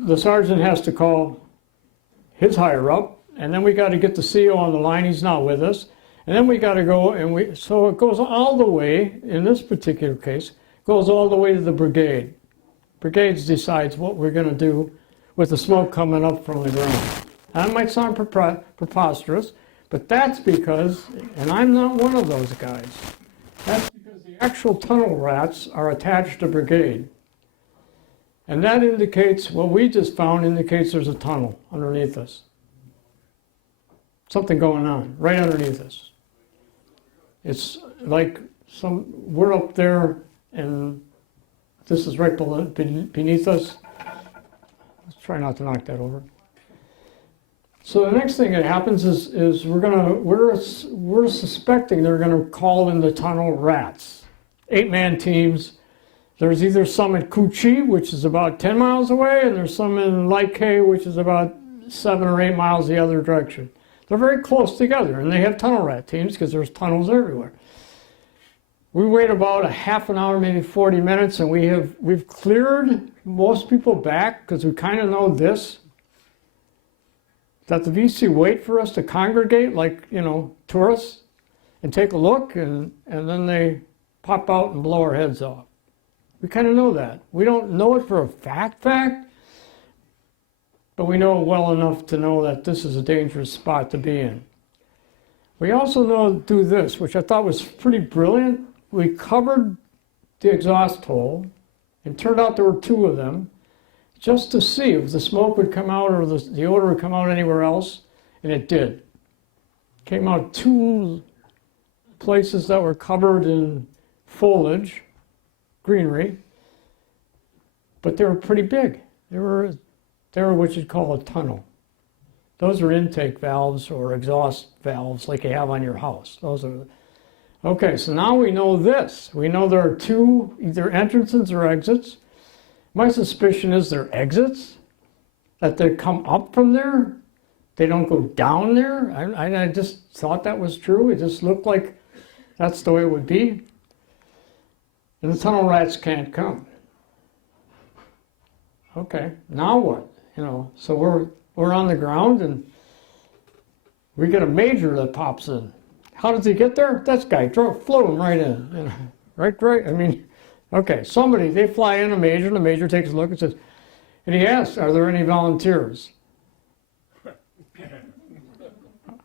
the sergeant has to call his higher up, and then we got to get the CO on the line. He's not with us, and then we got to go, and so it goes all the way. In this particular case, goes all the way to the brigade. Brigades decides what we're going to do with the smoke coming up from the ground. That might sound preposterous, but that's because, and I'm not one of those guys. That's because the actual tunnel rats are attached to brigade. And that indicates, what we just found indicates there's a tunnel underneath us. Something going on right underneath us. It's like we're up there and this is right beneath us. Let's try not to knock that over. So the next thing that happens is we're suspecting they're gonna call in the tunnel rats. 8-man teams. There's either some at Cucci, which is about 10 miles away, and there's some in Lake Hay, which is about 7 or 8 miles the other direction. They're very close together, and they have tunnel rat teams because there's tunnels everywhere. We wait about a half an hour, maybe 40 minutes, and we've cleared most people back because we kind of know this, that the VC wait for us to congregate like, tourists and take a look, and then they pop out and blow our heads off. We kind of know that. We don't know it for a fact, but we know it well enough to know that this is a dangerous spot to be in. We also do this, which I thought was pretty brilliant. We covered the exhaust hole, and turned out there were 2 of them, just to see if the smoke would come out or the odor would come out anywhere else, and it did. Came out 2 places that were covered in foliage, greenery, but they were pretty big. They were what you'd call a tunnel. Those are intake valves or exhaust valves like you have on your house. Those are. Okay, so now we know this. We know there are 2 either entrances or exits. My suspicion is they're exits, that they come up from there. They don't go down there. I just thought that was true. It just looked like that's the way it would be. And the tunnel rats can't come. Okay, now what? So we're on the ground and we get a major that pops in. How does he get there? That guy flew him right in. Right. I mean, okay, they fly in a major, and the major takes a look and says, and he asks, are there any volunteers?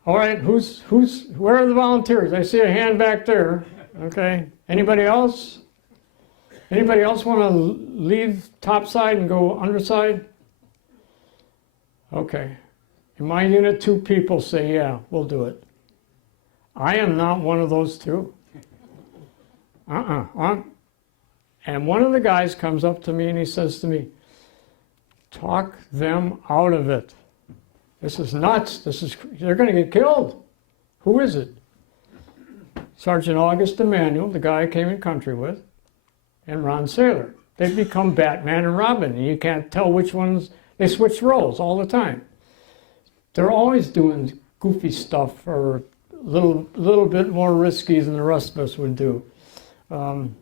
All right, where are the volunteers? I see a hand back there. Okay, anybody else? Anybody else want to leave topside and go underside? Okay, in my unit, 2 people say, yeah, we'll do it. I am not one of those 2. And one of the guys comes up to me and he says to me, talk them out of it. This is nuts. They're going to get killed. Who is it? Sergeant August Emanuel, the guy I came in country with, and Ron Saylor. They've become Batman and Robin, and you can't tell which ones. They switch roles all the time. They're always doing goofy stuff or little bit more risky than the rest of us would do. And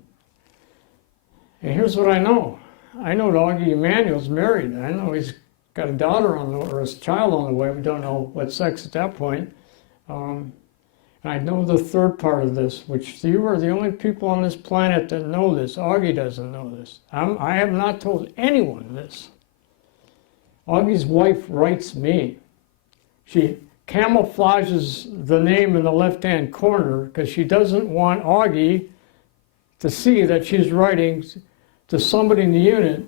here's what I know. I know Augie Emanuel's married. I know he's got a daughter or a child on the way. We don't know what sex at that point. And I know the third part of this, which you are the only people on this planet that know this. Augie doesn't know this. I have not told anyone this. Augie's wife writes me. She camouflages the name in the left-hand corner because she doesn't want Augie to see that she's writing to somebody in the unit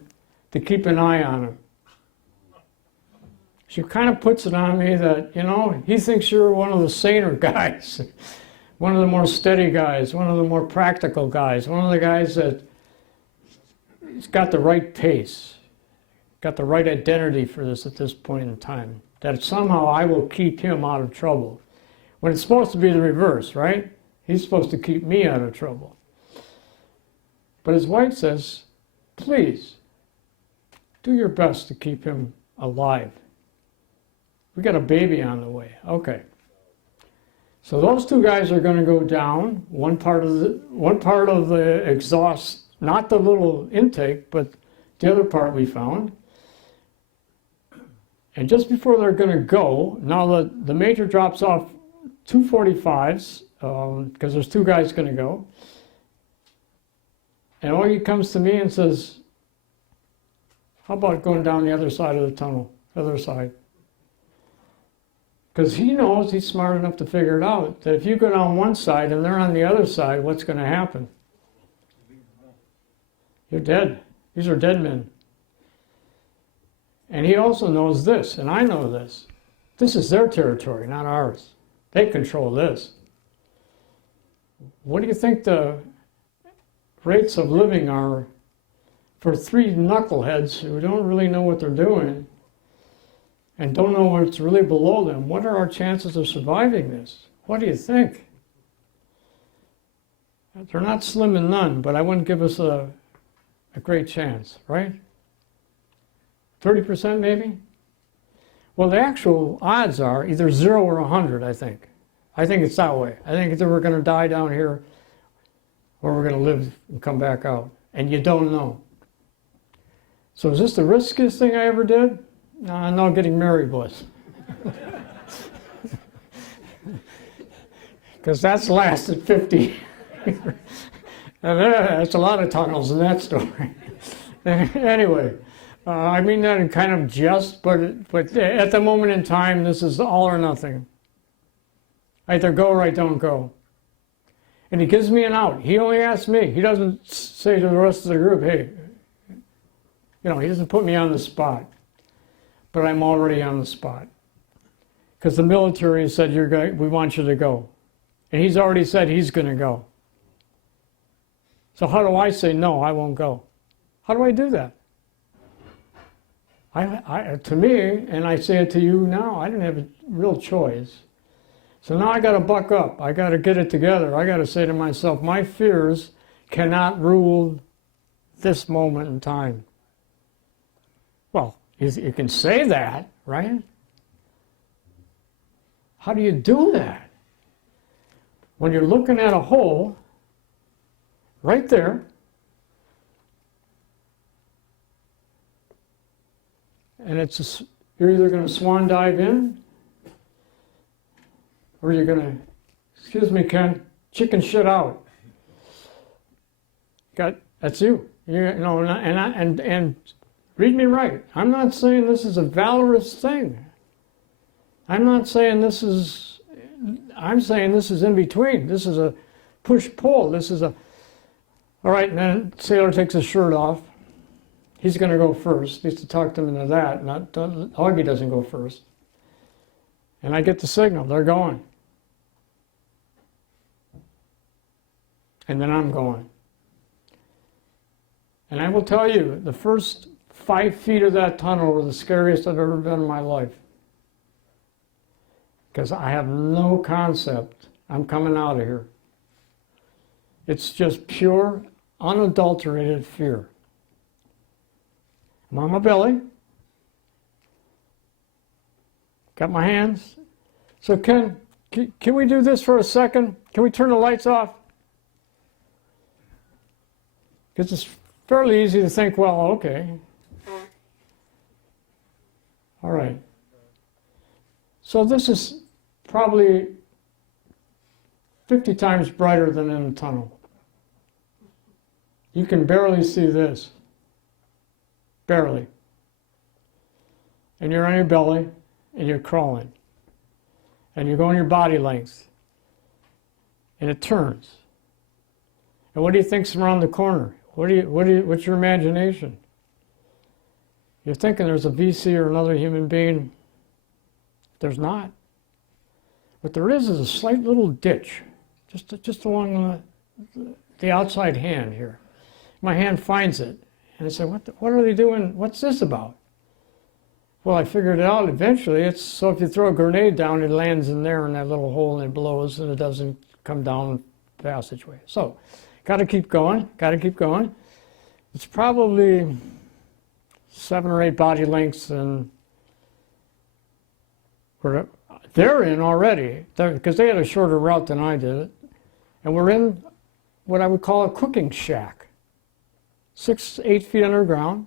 to keep an eye on him. She kind of puts it on me that, he thinks you're one of the saner guys, one of the more steady guys, one of the more practical guys, one of the guys that has got the right pace, got the right identity for this at this point in time, that somehow I will keep him out of trouble. When it's supposed to be the reverse, right? He's supposed to keep me out of trouble. But his wife says, please, do your best to keep him alive. We got a baby on the way. Okay. So those 2 guys are going to go down. One part of the exhaust, not the little intake, but the other part we found. And just before they're going to go, now the major drops off 2 45s because there's 2 guys going to go. And Augie comes to me and says, how about going down the other side of the tunnel, other side? Because he knows, he's smart enough to figure it out, that if you go down one side and they're on the other side, what's going to happen? You're dead. These are dead men. And he also knows this, and I know this. This is their territory, not ours. They control this. What do you think the rates of living are for 3 knuckleheads who don't really know what they're doing and don't know what's really below them? What are our chances of surviving this? What do you think? They're not slim and none, but I wouldn't give us a a great chance, right? 30% maybe? Well, the actual odds are either 0 or 100, I think. I think it's that way. I think either we're going to die down here or we're going to live and come back out. And you don't know. So is this the riskiest thing I ever did? No, getting married was. Because that's lasted 50 years. And that's a lot of tunnels in that story. Anyway, I mean that in kind of jest, but at the moment in time, this is all or nothing. I either go or I don't go. And he gives me an out. He only asks me. He doesn't say to the rest of the group, hey, you know, he doesn't put me on the spot. But I'm already on the spot. Because the military said, we want you to go. And he's already said he's going to go. So how do I say, no, I won't go? How do I do that? To me, and I say it to you now, I didn't have a real choice. So now I got to buck up. I got to get it together. I got to say to myself, my fears cannot rule this moment in time. Well, you can say that, right? How do you do that? When you're looking at a hole right there, and you're either going to swan dive in, or you're going to, excuse me, Ken, chicken shit out. That's you. You know, and read me right. I'm not saying this is a valorous thing. I'm not saying this is. I'm saying this is in between. This is a push-pull. This is a. All right, and then sailor takes his shirt off. He's going to go first. Needs to talk them into that. Augie doesn't go first. And I get the signal. They're going. And then I'm going. And I will tell you, the first 5 feet of that tunnel were the scariest I've ever been in my life. Because I have no concept I'm coming out of here. It's just pure, unadulterated fear. I'm on my belly. Got my hands. So can we do this for a second? Can we turn the lights off? Because it's fairly easy to think, well, okay. All right. So this is probably 50 times brighter than in a tunnel. You can barely see this. Barely. And you're on your belly, and you're crawling. And you're going your body length. And it turns. And what do you think's around the corner? What's your imagination? You're thinking there's a VC or another human being. There's not. What there is a slight little ditch, just along the outside hand here. My hand finds it, and I say, what are they doing? What's this about? Well, I figured it out eventually. It's so if you throw a grenade down, it lands in there in that little hole, and it blows, and it doesn't come down the passageway. So, got to keep going. It's probably 7 or 8 body lengths, and they're in already, because they had a shorter route than I did. And we're in what I would call a cooking shack. 6, 8 feet underground.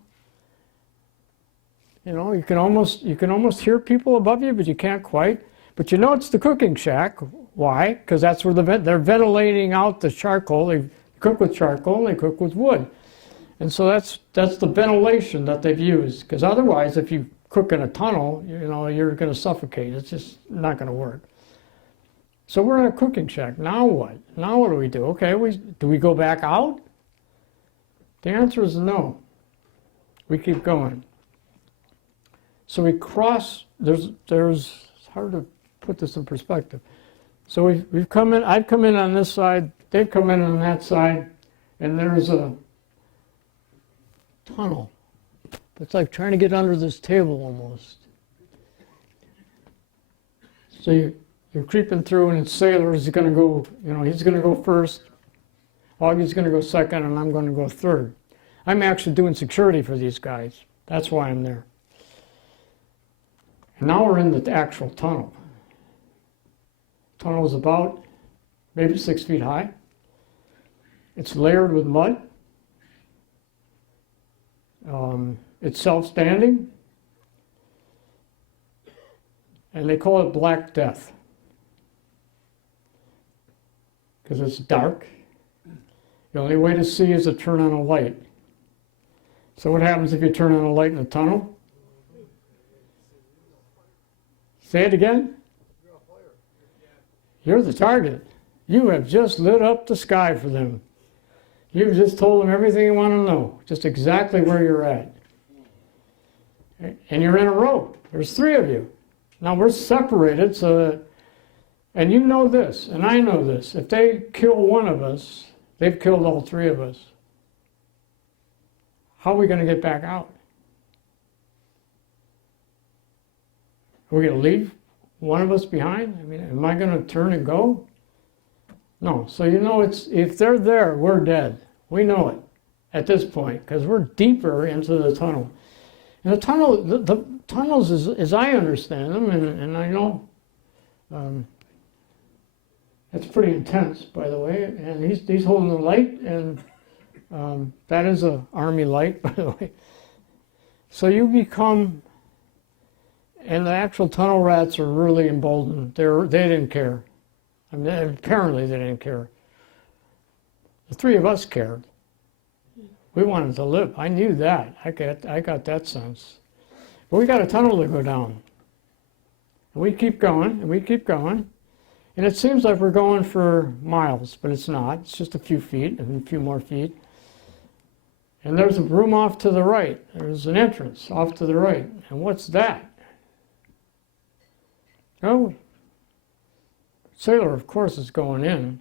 You know, you can almost hear people above you, but you can't quite. But you know it's the cooking shack. Why? Because that's where they're ventilating out the charcoal. They cook with charcoal, they cook with wood. And so that's the ventilation that they've used. Because otherwise, if you cook in a tunnel, you know, you're going to suffocate. It's just not going to work. So we're in a cooking shack. Now what? Now what do we do? Okay, do we go back out? The answer is no. We keep going. So we cross, it's hard to put this in perspective. So we've come in, I've come in on this side, they've come in on that side, and there's a tunnel. It's like trying to get under this table almost. So you're creeping through, and it's Sailor is going to go, you know, he's going to go first, Augie's going to go second, and I'm going to go third. I'm actually doing security for these guys. That's why I'm there. And now we're in the actual tunnel. Tunnel is about maybe 6 feet high. It's layered with mud. It's self-standing. And they call it Black Death. Because it's dark. The only way to see is to turn on a light. So what happens if you turn on a light in the tunnel? Say it again. You're the target. You have just lit up the sky for them. You've just told them everything you want to know, just exactly where you're at. And you're in a row. There's 3 of you. Now we're separated so that, and you know this, and I know this, if they kill one of us, they've killed all 3 of us. How are we going to get back out? Are we going to leave one of us behind? I mean, am I going to turn and go? No. So you know, it's if they're there, we're dead. We know it at this point because we're deeper into the tunnel. And the tunnels, as I understand them, and I know, it's pretty intense, by the way. And he's holding the light, and that is an army light, by the way. So you become, and the actual tunnel rats are really emboldened. They didn't care. I mean, apparently they didn't care. The 3 of us cared. We wanted to live. I knew that. I got that sense. But we got a tunnel to go down. And we keep going, and we keep going. And it seems like we're going for miles, but it's not. It's just a few feet, and a few more feet. And there's a room off to the right. There's an entrance off to the right. And what's that? Oh, sailor, of course, is going in.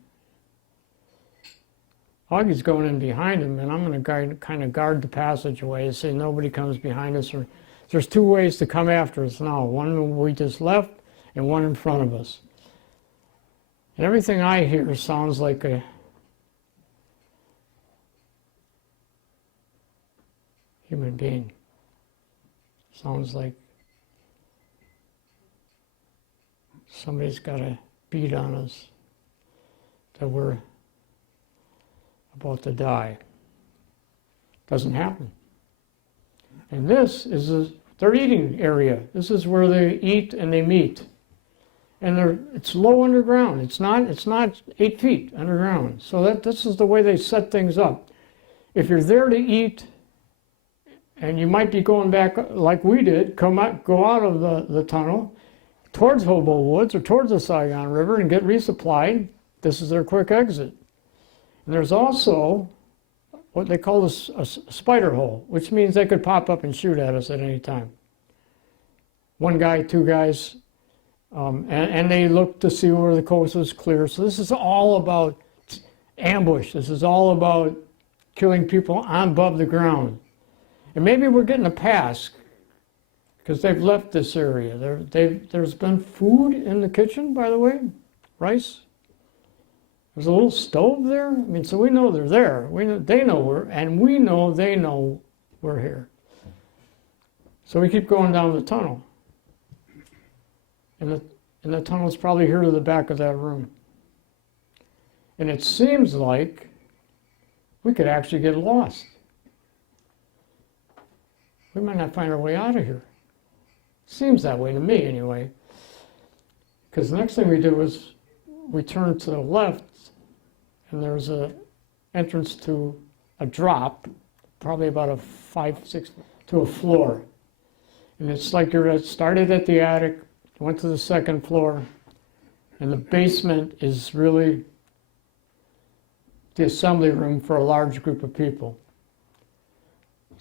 Augie's going in behind him, and I'm going to kind of guard the passageway so nobody comes behind us. Or there's 2 ways to come after us now. One we just left, and one in front of us. And everything I hear sounds like a human being. Sounds like somebody's got a beat on us that we're about to die. Doesn't happen. And this is their eating area. This is where they eat and they meet. And it's low underground. It's not 8 feet underground. So this is the way they set things up. If you're there to eat, and you might be going back like we did, go out of the tunnel towards Hobo Woods or towards the Saigon River and get resupplied, this is their quick exit. And there's also what they call a spider hole, which means they could pop up and shoot at us at any time. 1 guy, 2 guys, and they look to see where the coast is clear. So this is all about ambush. This is all about killing people on above the ground. And maybe we're getting a pass because they've left this area. There's been food in the kitchen, by the way, rice. There's a little stove there. I mean, so we know they're there. They know and we know they know we're here. So we keep going down the tunnel. And the tunnel's probably here to the back of that room. And it seems like we could actually get lost. We might not find our way out of here. Seems that way to me, anyway. Because the next thing we do is we turn to the left, and there's an entrance to a drop, probably about a 5-6 to a floor. And it's like you're started at the attic, went to the 2nd floor, and the basement is really the assembly room for a large group of people.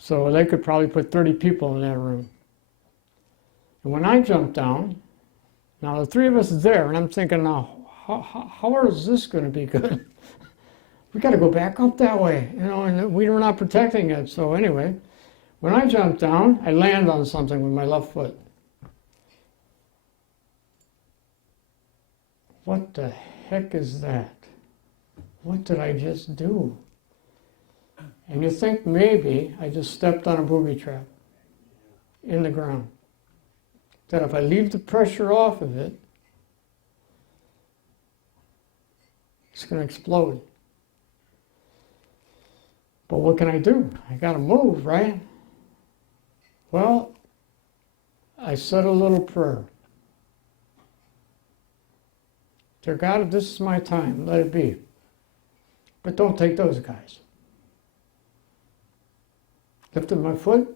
So they could probably put 30 people in that room. And when I jumped down, now the 3 of us is there, and I'm thinking, now, how is this going to be good? We got to go back up that way, and we were not protecting it. So anyway, when I jumped down, I landed on something with my left foot. What the heck is that? What did I just do? And you think maybe I just stepped on a booby trap in the ground. That if I leave the pressure off of it, it's going to explode. But what can I do? I got to move, right? Well, I said a little prayer. Dear God, if this is my time, let it be. But don't take those guys. Lifted my foot,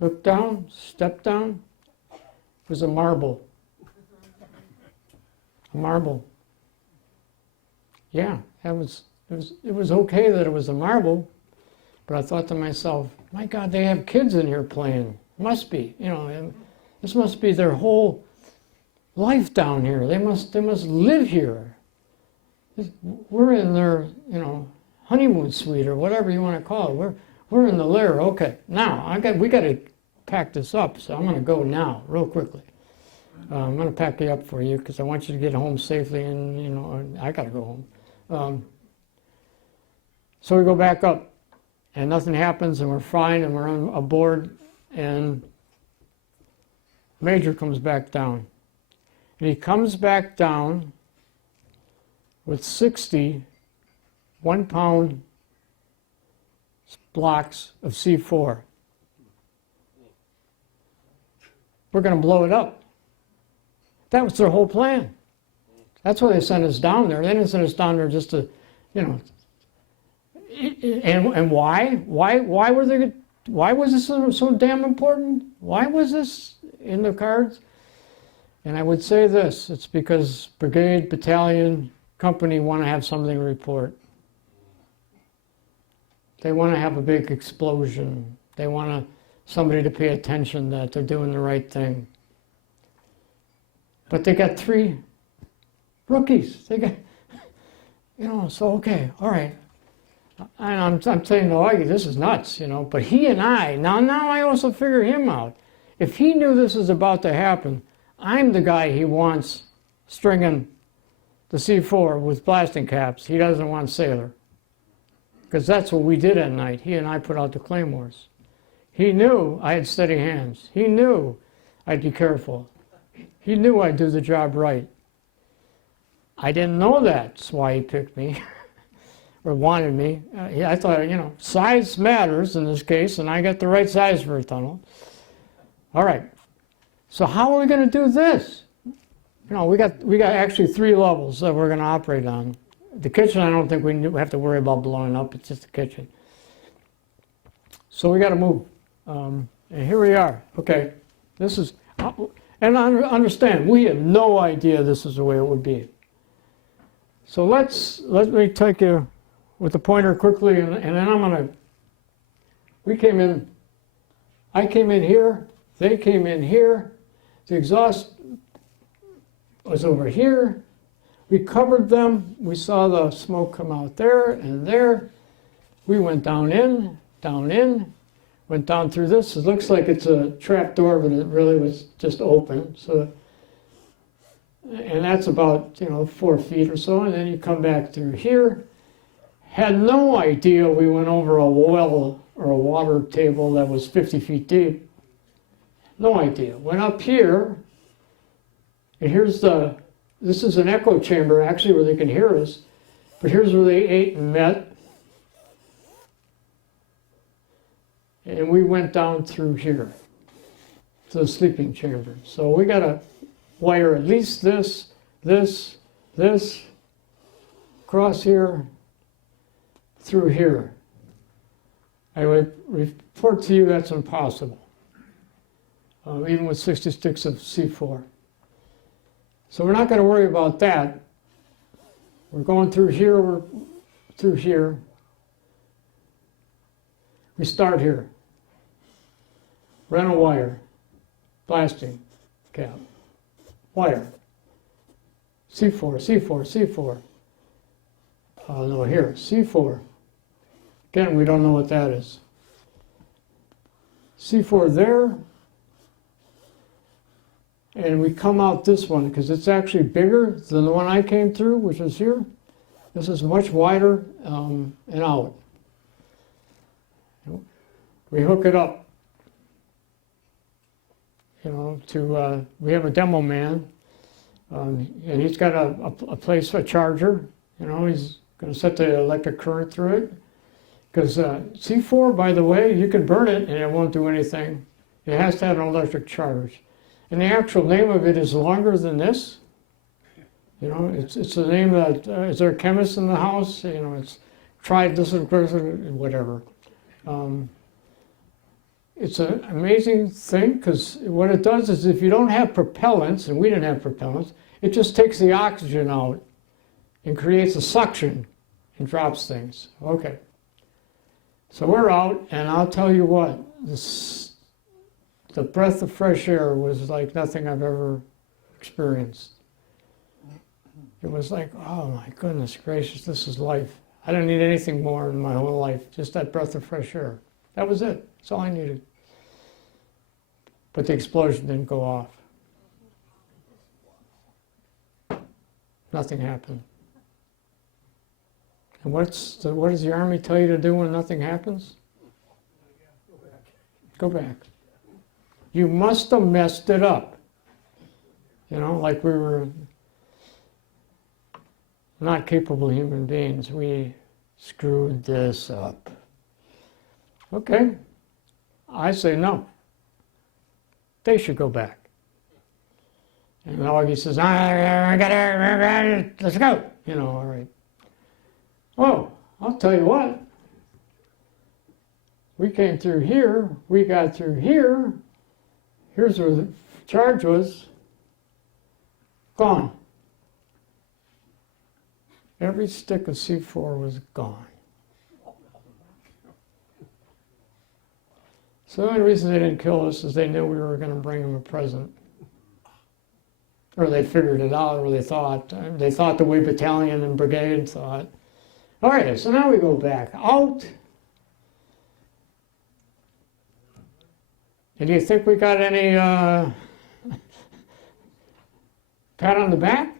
looked down, stepped down. It was a marble. A marble. Yeah, it was okay that it was a marble, but I thought to myself, my God, they have kids in here playing. Must be, and this must be their whole life down here. They must live here. We're in their, honeymoon suite or whatever you want to call it. We're in the lair. Okay, now we got to pack this up. So I'm going to go now, real quickly. I'm going to pack you up for you because I want you to get home safely, and I got to go home. So we go back up, and nothing happens, and we're fine, and we're on aboard, and Major comes back down, and he comes back down with 60 1-pound blocks of C4. We're going to blow it up. That was their whole plan. That's why they sent us down there. They didn't send us down there just to, and why? Why were they? Why was this so damn important? Why was this in the cards? And I would say this: it's because brigade, battalion, company want to have something to report. They want to have a big explosion. They want somebody to pay attention that they're doing the right thing. But they got 3 rookies. They got, so okay, all right. And I'm saying, no, this is nuts, But he and I, now I also figure him out. If he knew this was about to happen, I'm the guy he wants stringing the C4 with blasting caps. He doesn't want sailor. Because that's what we did at night. He and I put out the claymores. He knew I had steady hands. He knew I'd be careful. He knew I'd do the job right. I didn't know that's why he picked me or wanted me. I thought, size matters in this case, and I got the right size for a tunnel. All right. So how are we going to do this? We got actually 3 levels that we're going to operate on. The kitchen, I don't think we have to worry about blowing up. It's just the kitchen. So we got to move. And here we are. Okay, this is, and I understand, we have no idea this is the way it would be. So let me take you with the pointer quickly, and then I'm going to, I came in here, they came in here, the exhaust was over here. We covered them. We saw the smoke come out there and there. We went down in, went down through this. It looks like it's a trap door, but it really was just open. So, and that's about 4 feet or so. And then you come back through here. Had no idea we went over a well or a water table that was 50 feet deep. No idea. Went up here, and this is an echo chamber, actually, where they can hear us. But here's where they ate and met. And we went down through here to the sleeping chamber. So we got to wire at least this, across here, through here. I would report to you that's impossible, even with 60 sticks of C4. So we're not going to worry about that. We're going through here, we're through here. We start here. Run a wire, blasting cap, wire, C4. No, here, C4. Again, we don't know what that is. C4 there. And we come out this one because it's actually bigger than the one I came through, which was here. This is much wider and out. We hook it up, you know, to, we have a demo man, and he's got a place for a charger, you know, he's going to set the electric current through it. Because C4, by the way, you can burn it and it won't do anything. It has to have an electric charge. And the actual name of it is longer than this. You know, it's the name that, is there a chemist in the house? You know, it's tried this and whatever. It's an amazing thing because what it does is if you don't have propellants, and we didn't have propellants, it just takes the oxygen out and creates a suction and drops things. Okay. So we're out, and I'll tell you what, the breath of fresh air was like nothing I've ever experienced. It was like, oh my goodness gracious, this is life. I don't need anything more in my whole life, just that breath of fresh air. That was it. That's all I needed. But the explosion didn't go off. Nothing happened. And what does the Army tell you to do when nothing happens? Go back. You must have messed it up. You know, like we were not capable human beings. We screwed this up. Okay. I say no. They should go back. And Augie says, let's go. You know, all right. Oh, I'll tell you what. We came through here. We got through here. Here's where the charge was. Gone. Every stick of C4 was gone. So the only reason they didn't kill us is they knew we were going to bring them a present. Or they figured it out, or they thought the way battalion and brigade thought. All right, so now we go back out. And do you think we got any pat on the back?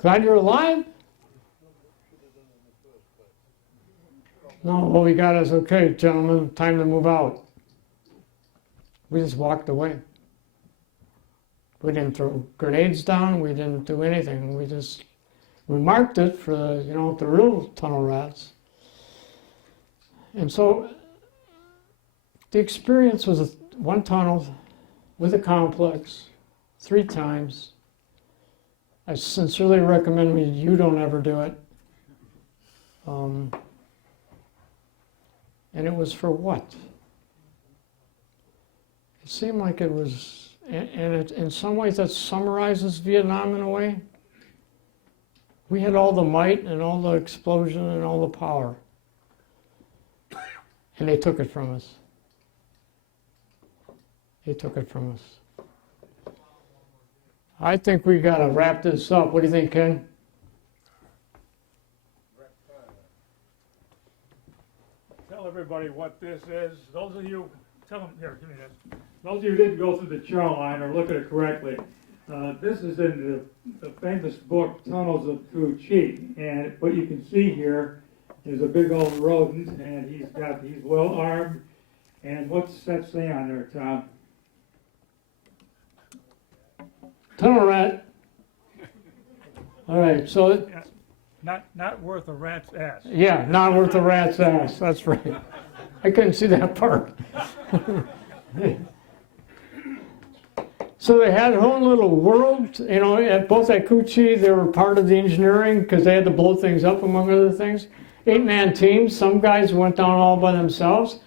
Glad you're alive? No, what we got is, okay, gentlemen, time to move out. We just walked away. We didn't throw grenades down. We didn't do anything. We marked it for the, you know, the real tunnel rats. And so the experience was one tunnel with a complex 3 times. I sincerely recommend you don't ever do it. And it was for what? It seemed like it was, and it, in some ways that summarizes Vietnam in a way. We had all the might and all the explosion and all the power. And they took it from us. They took it from us. I think we got to wrap this up. What do you think, Ken? Tell everybody what this is. Those of you, tell them, here, give me this. Those of you who didn't go through the chart line or look at it correctly, this is in the famous book, Tunnels of True Chi. And what you can see here is a big old rodent, and he's well armed. And what's that say on there, Tom? Tunnel rat. All right, so Not worth a rat's ass. yeah, not worth a rat's ass. That's right. I couldn't see that part. So they had their own little world, you know, both at Cu Chi, they were part of the engineering because they had to blow things up, among other things. 8-man teams, some guys went down all by themselves,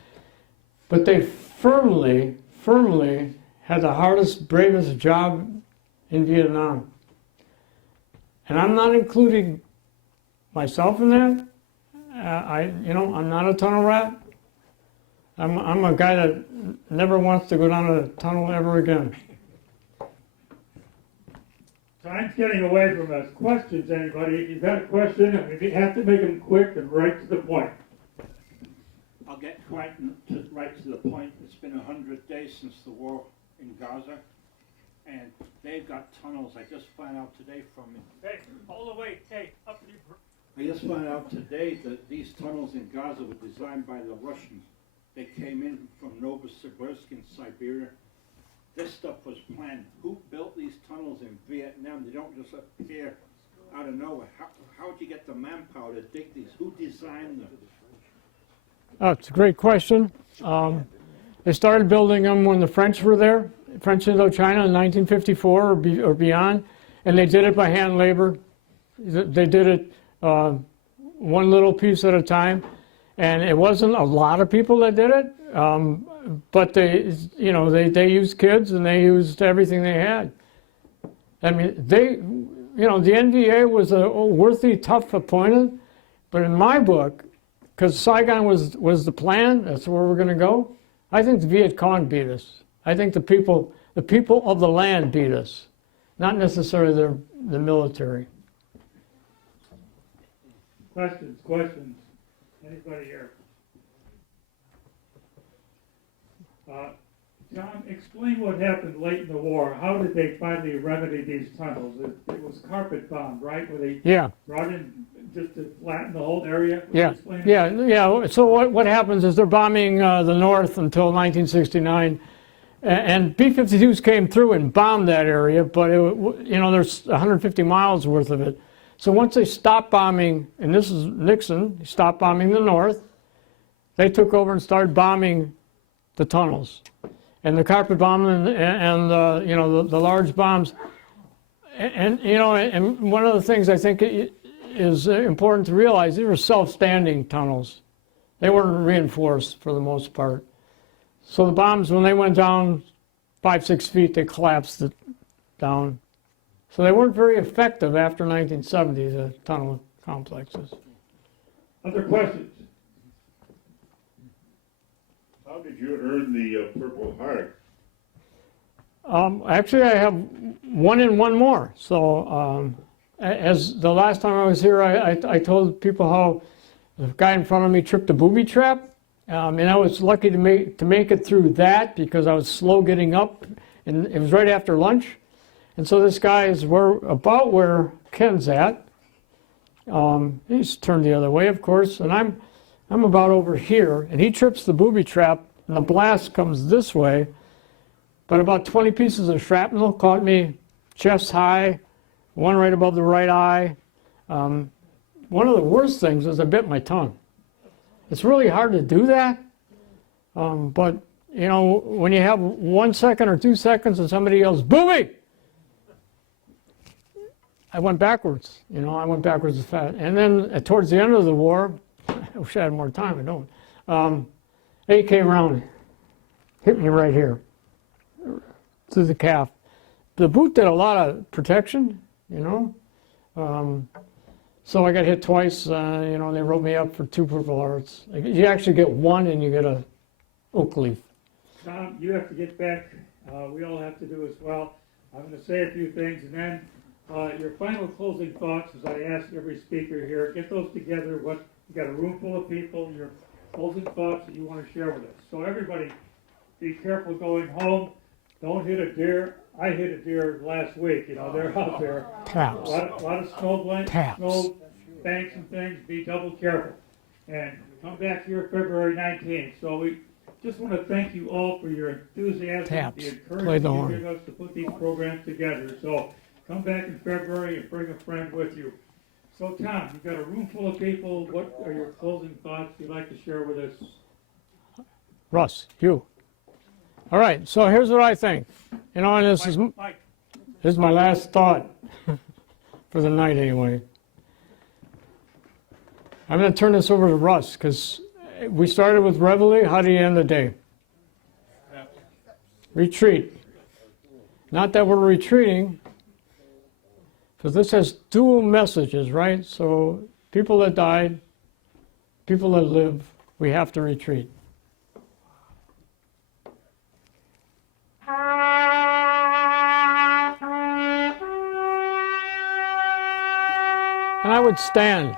but they firmly had the hardest, bravest job in Vietnam. And I'm not including myself in that. I'm not a tunnel rat. I'm a guy that never wants to go down a tunnel ever again. Time's getting away from us. Questions, anybody? If you've got a question, we have to make them quick and right to the point. I'll get right to the point. It's been 100 days since the war in Gaza. and they've got tunnels. I just found out today from, Hey, all the way, hey, up to you. I just found out today that these tunnels in Gaza were designed by the Russians. They came in from Novosibirsk in Siberia. This stuff was planned. Who built these tunnels in Vietnam? They don't just appear out of nowhere. How'd you get the manpower to dig these? Who designed them? Oh, it's a great question. They started building them when the French were there, French Indochina in 1954 or beyond, and they did it by hand labor. They did it one little piece at a time, and it wasn't a lot of people that did it, but they used kids and they used everything they had. I mean, the NVA was a worthy, tough opponent, but in my book, because Saigon was the plan, that's where we're going to go. I think the Viet Cong beat us. I think the people of the land beat us, not necessarily the military. Questions? Anybody here? John, explain what happened late in the war. How did they finally remedy these tunnels? It was carpet bombed, right? Where they brought in just to flatten the whole area? Yeah. So what happens is they're bombing the north until 1969, and B-52s came through and bombed that area, but there's 150 miles worth of it. So once they stopped bombing, and this is Nixon, he stopped bombing the north, they took over and started bombing the tunnels. And the carpet bomb and the large bombs. And one of the things I think is important to realize, these were self-standing tunnels. They weren't reinforced for the most part. So the bombs, when they went down 5-6 feet, they collapsed it down. So they weren't very effective after 1970, the tunnel complexes. Other questions? How did you earn the Purple Heart? Actually, I have one and one more. So as the last time I was here, I told people how the guy in front of me tripped a booby trap. And I was lucky to make it through that because I was slow getting up, and it was right after lunch. And so this guy is about where Ken's at. He's turned the other way, of course, and I'm about over here, and he trips the booby trap, and the blast comes this way. But about 20 pieces of shrapnel caught me chest high, one right above the right eye. One of the worst things is I bit my tongue. It's really hard to do that, but when you have 1 second or 2 seconds and somebody yells, "Booby!" I went backwards, as fast. And then towards the end of the war, I wish I had more time, I don't. They came around, hit me right here, through the calf. The boot did a lot of protection, so I got hit twice, they wrote me up for 2 Purple Hearts. You actually get one and you get a oak leaf. Tom, you have to get back. We all have to do as well. I'm going to say a few things, and then your final closing thoughts, as I ask every speaker here, get those together. You got a room full of people, your closing thoughts that you want to share with us. So everybody, be careful going home. Don't hit a deer. I hit a deer last week. They're out there. Taps. A lot of snow banks and things. Be double careful. And come back here February 19th. So we just want to thank you all for your enthusiasm, Taps. the Play the encouragement you horn. give us to put these programs together. So come back in February and bring a friend with you. So Tom, you've got a room full of people. What are your closing thoughts you'd like to share with us? Russ, you. All right, so here's what I think. And this is my last thought for the night anyway. I'm going to turn this over to Russ because we started with reveille. How do you end the day? Retreat. Not that we're retreating, because this has dual messages, right? So people that died, people that live, we have to retreat. And I would stand.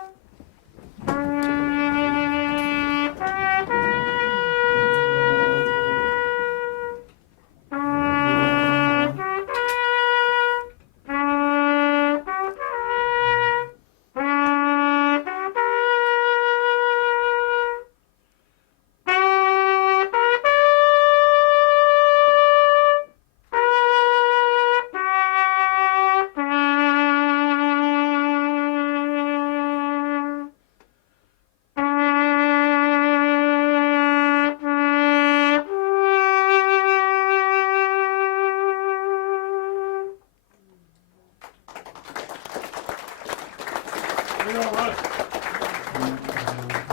We don't rush.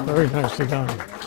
Very nicely done.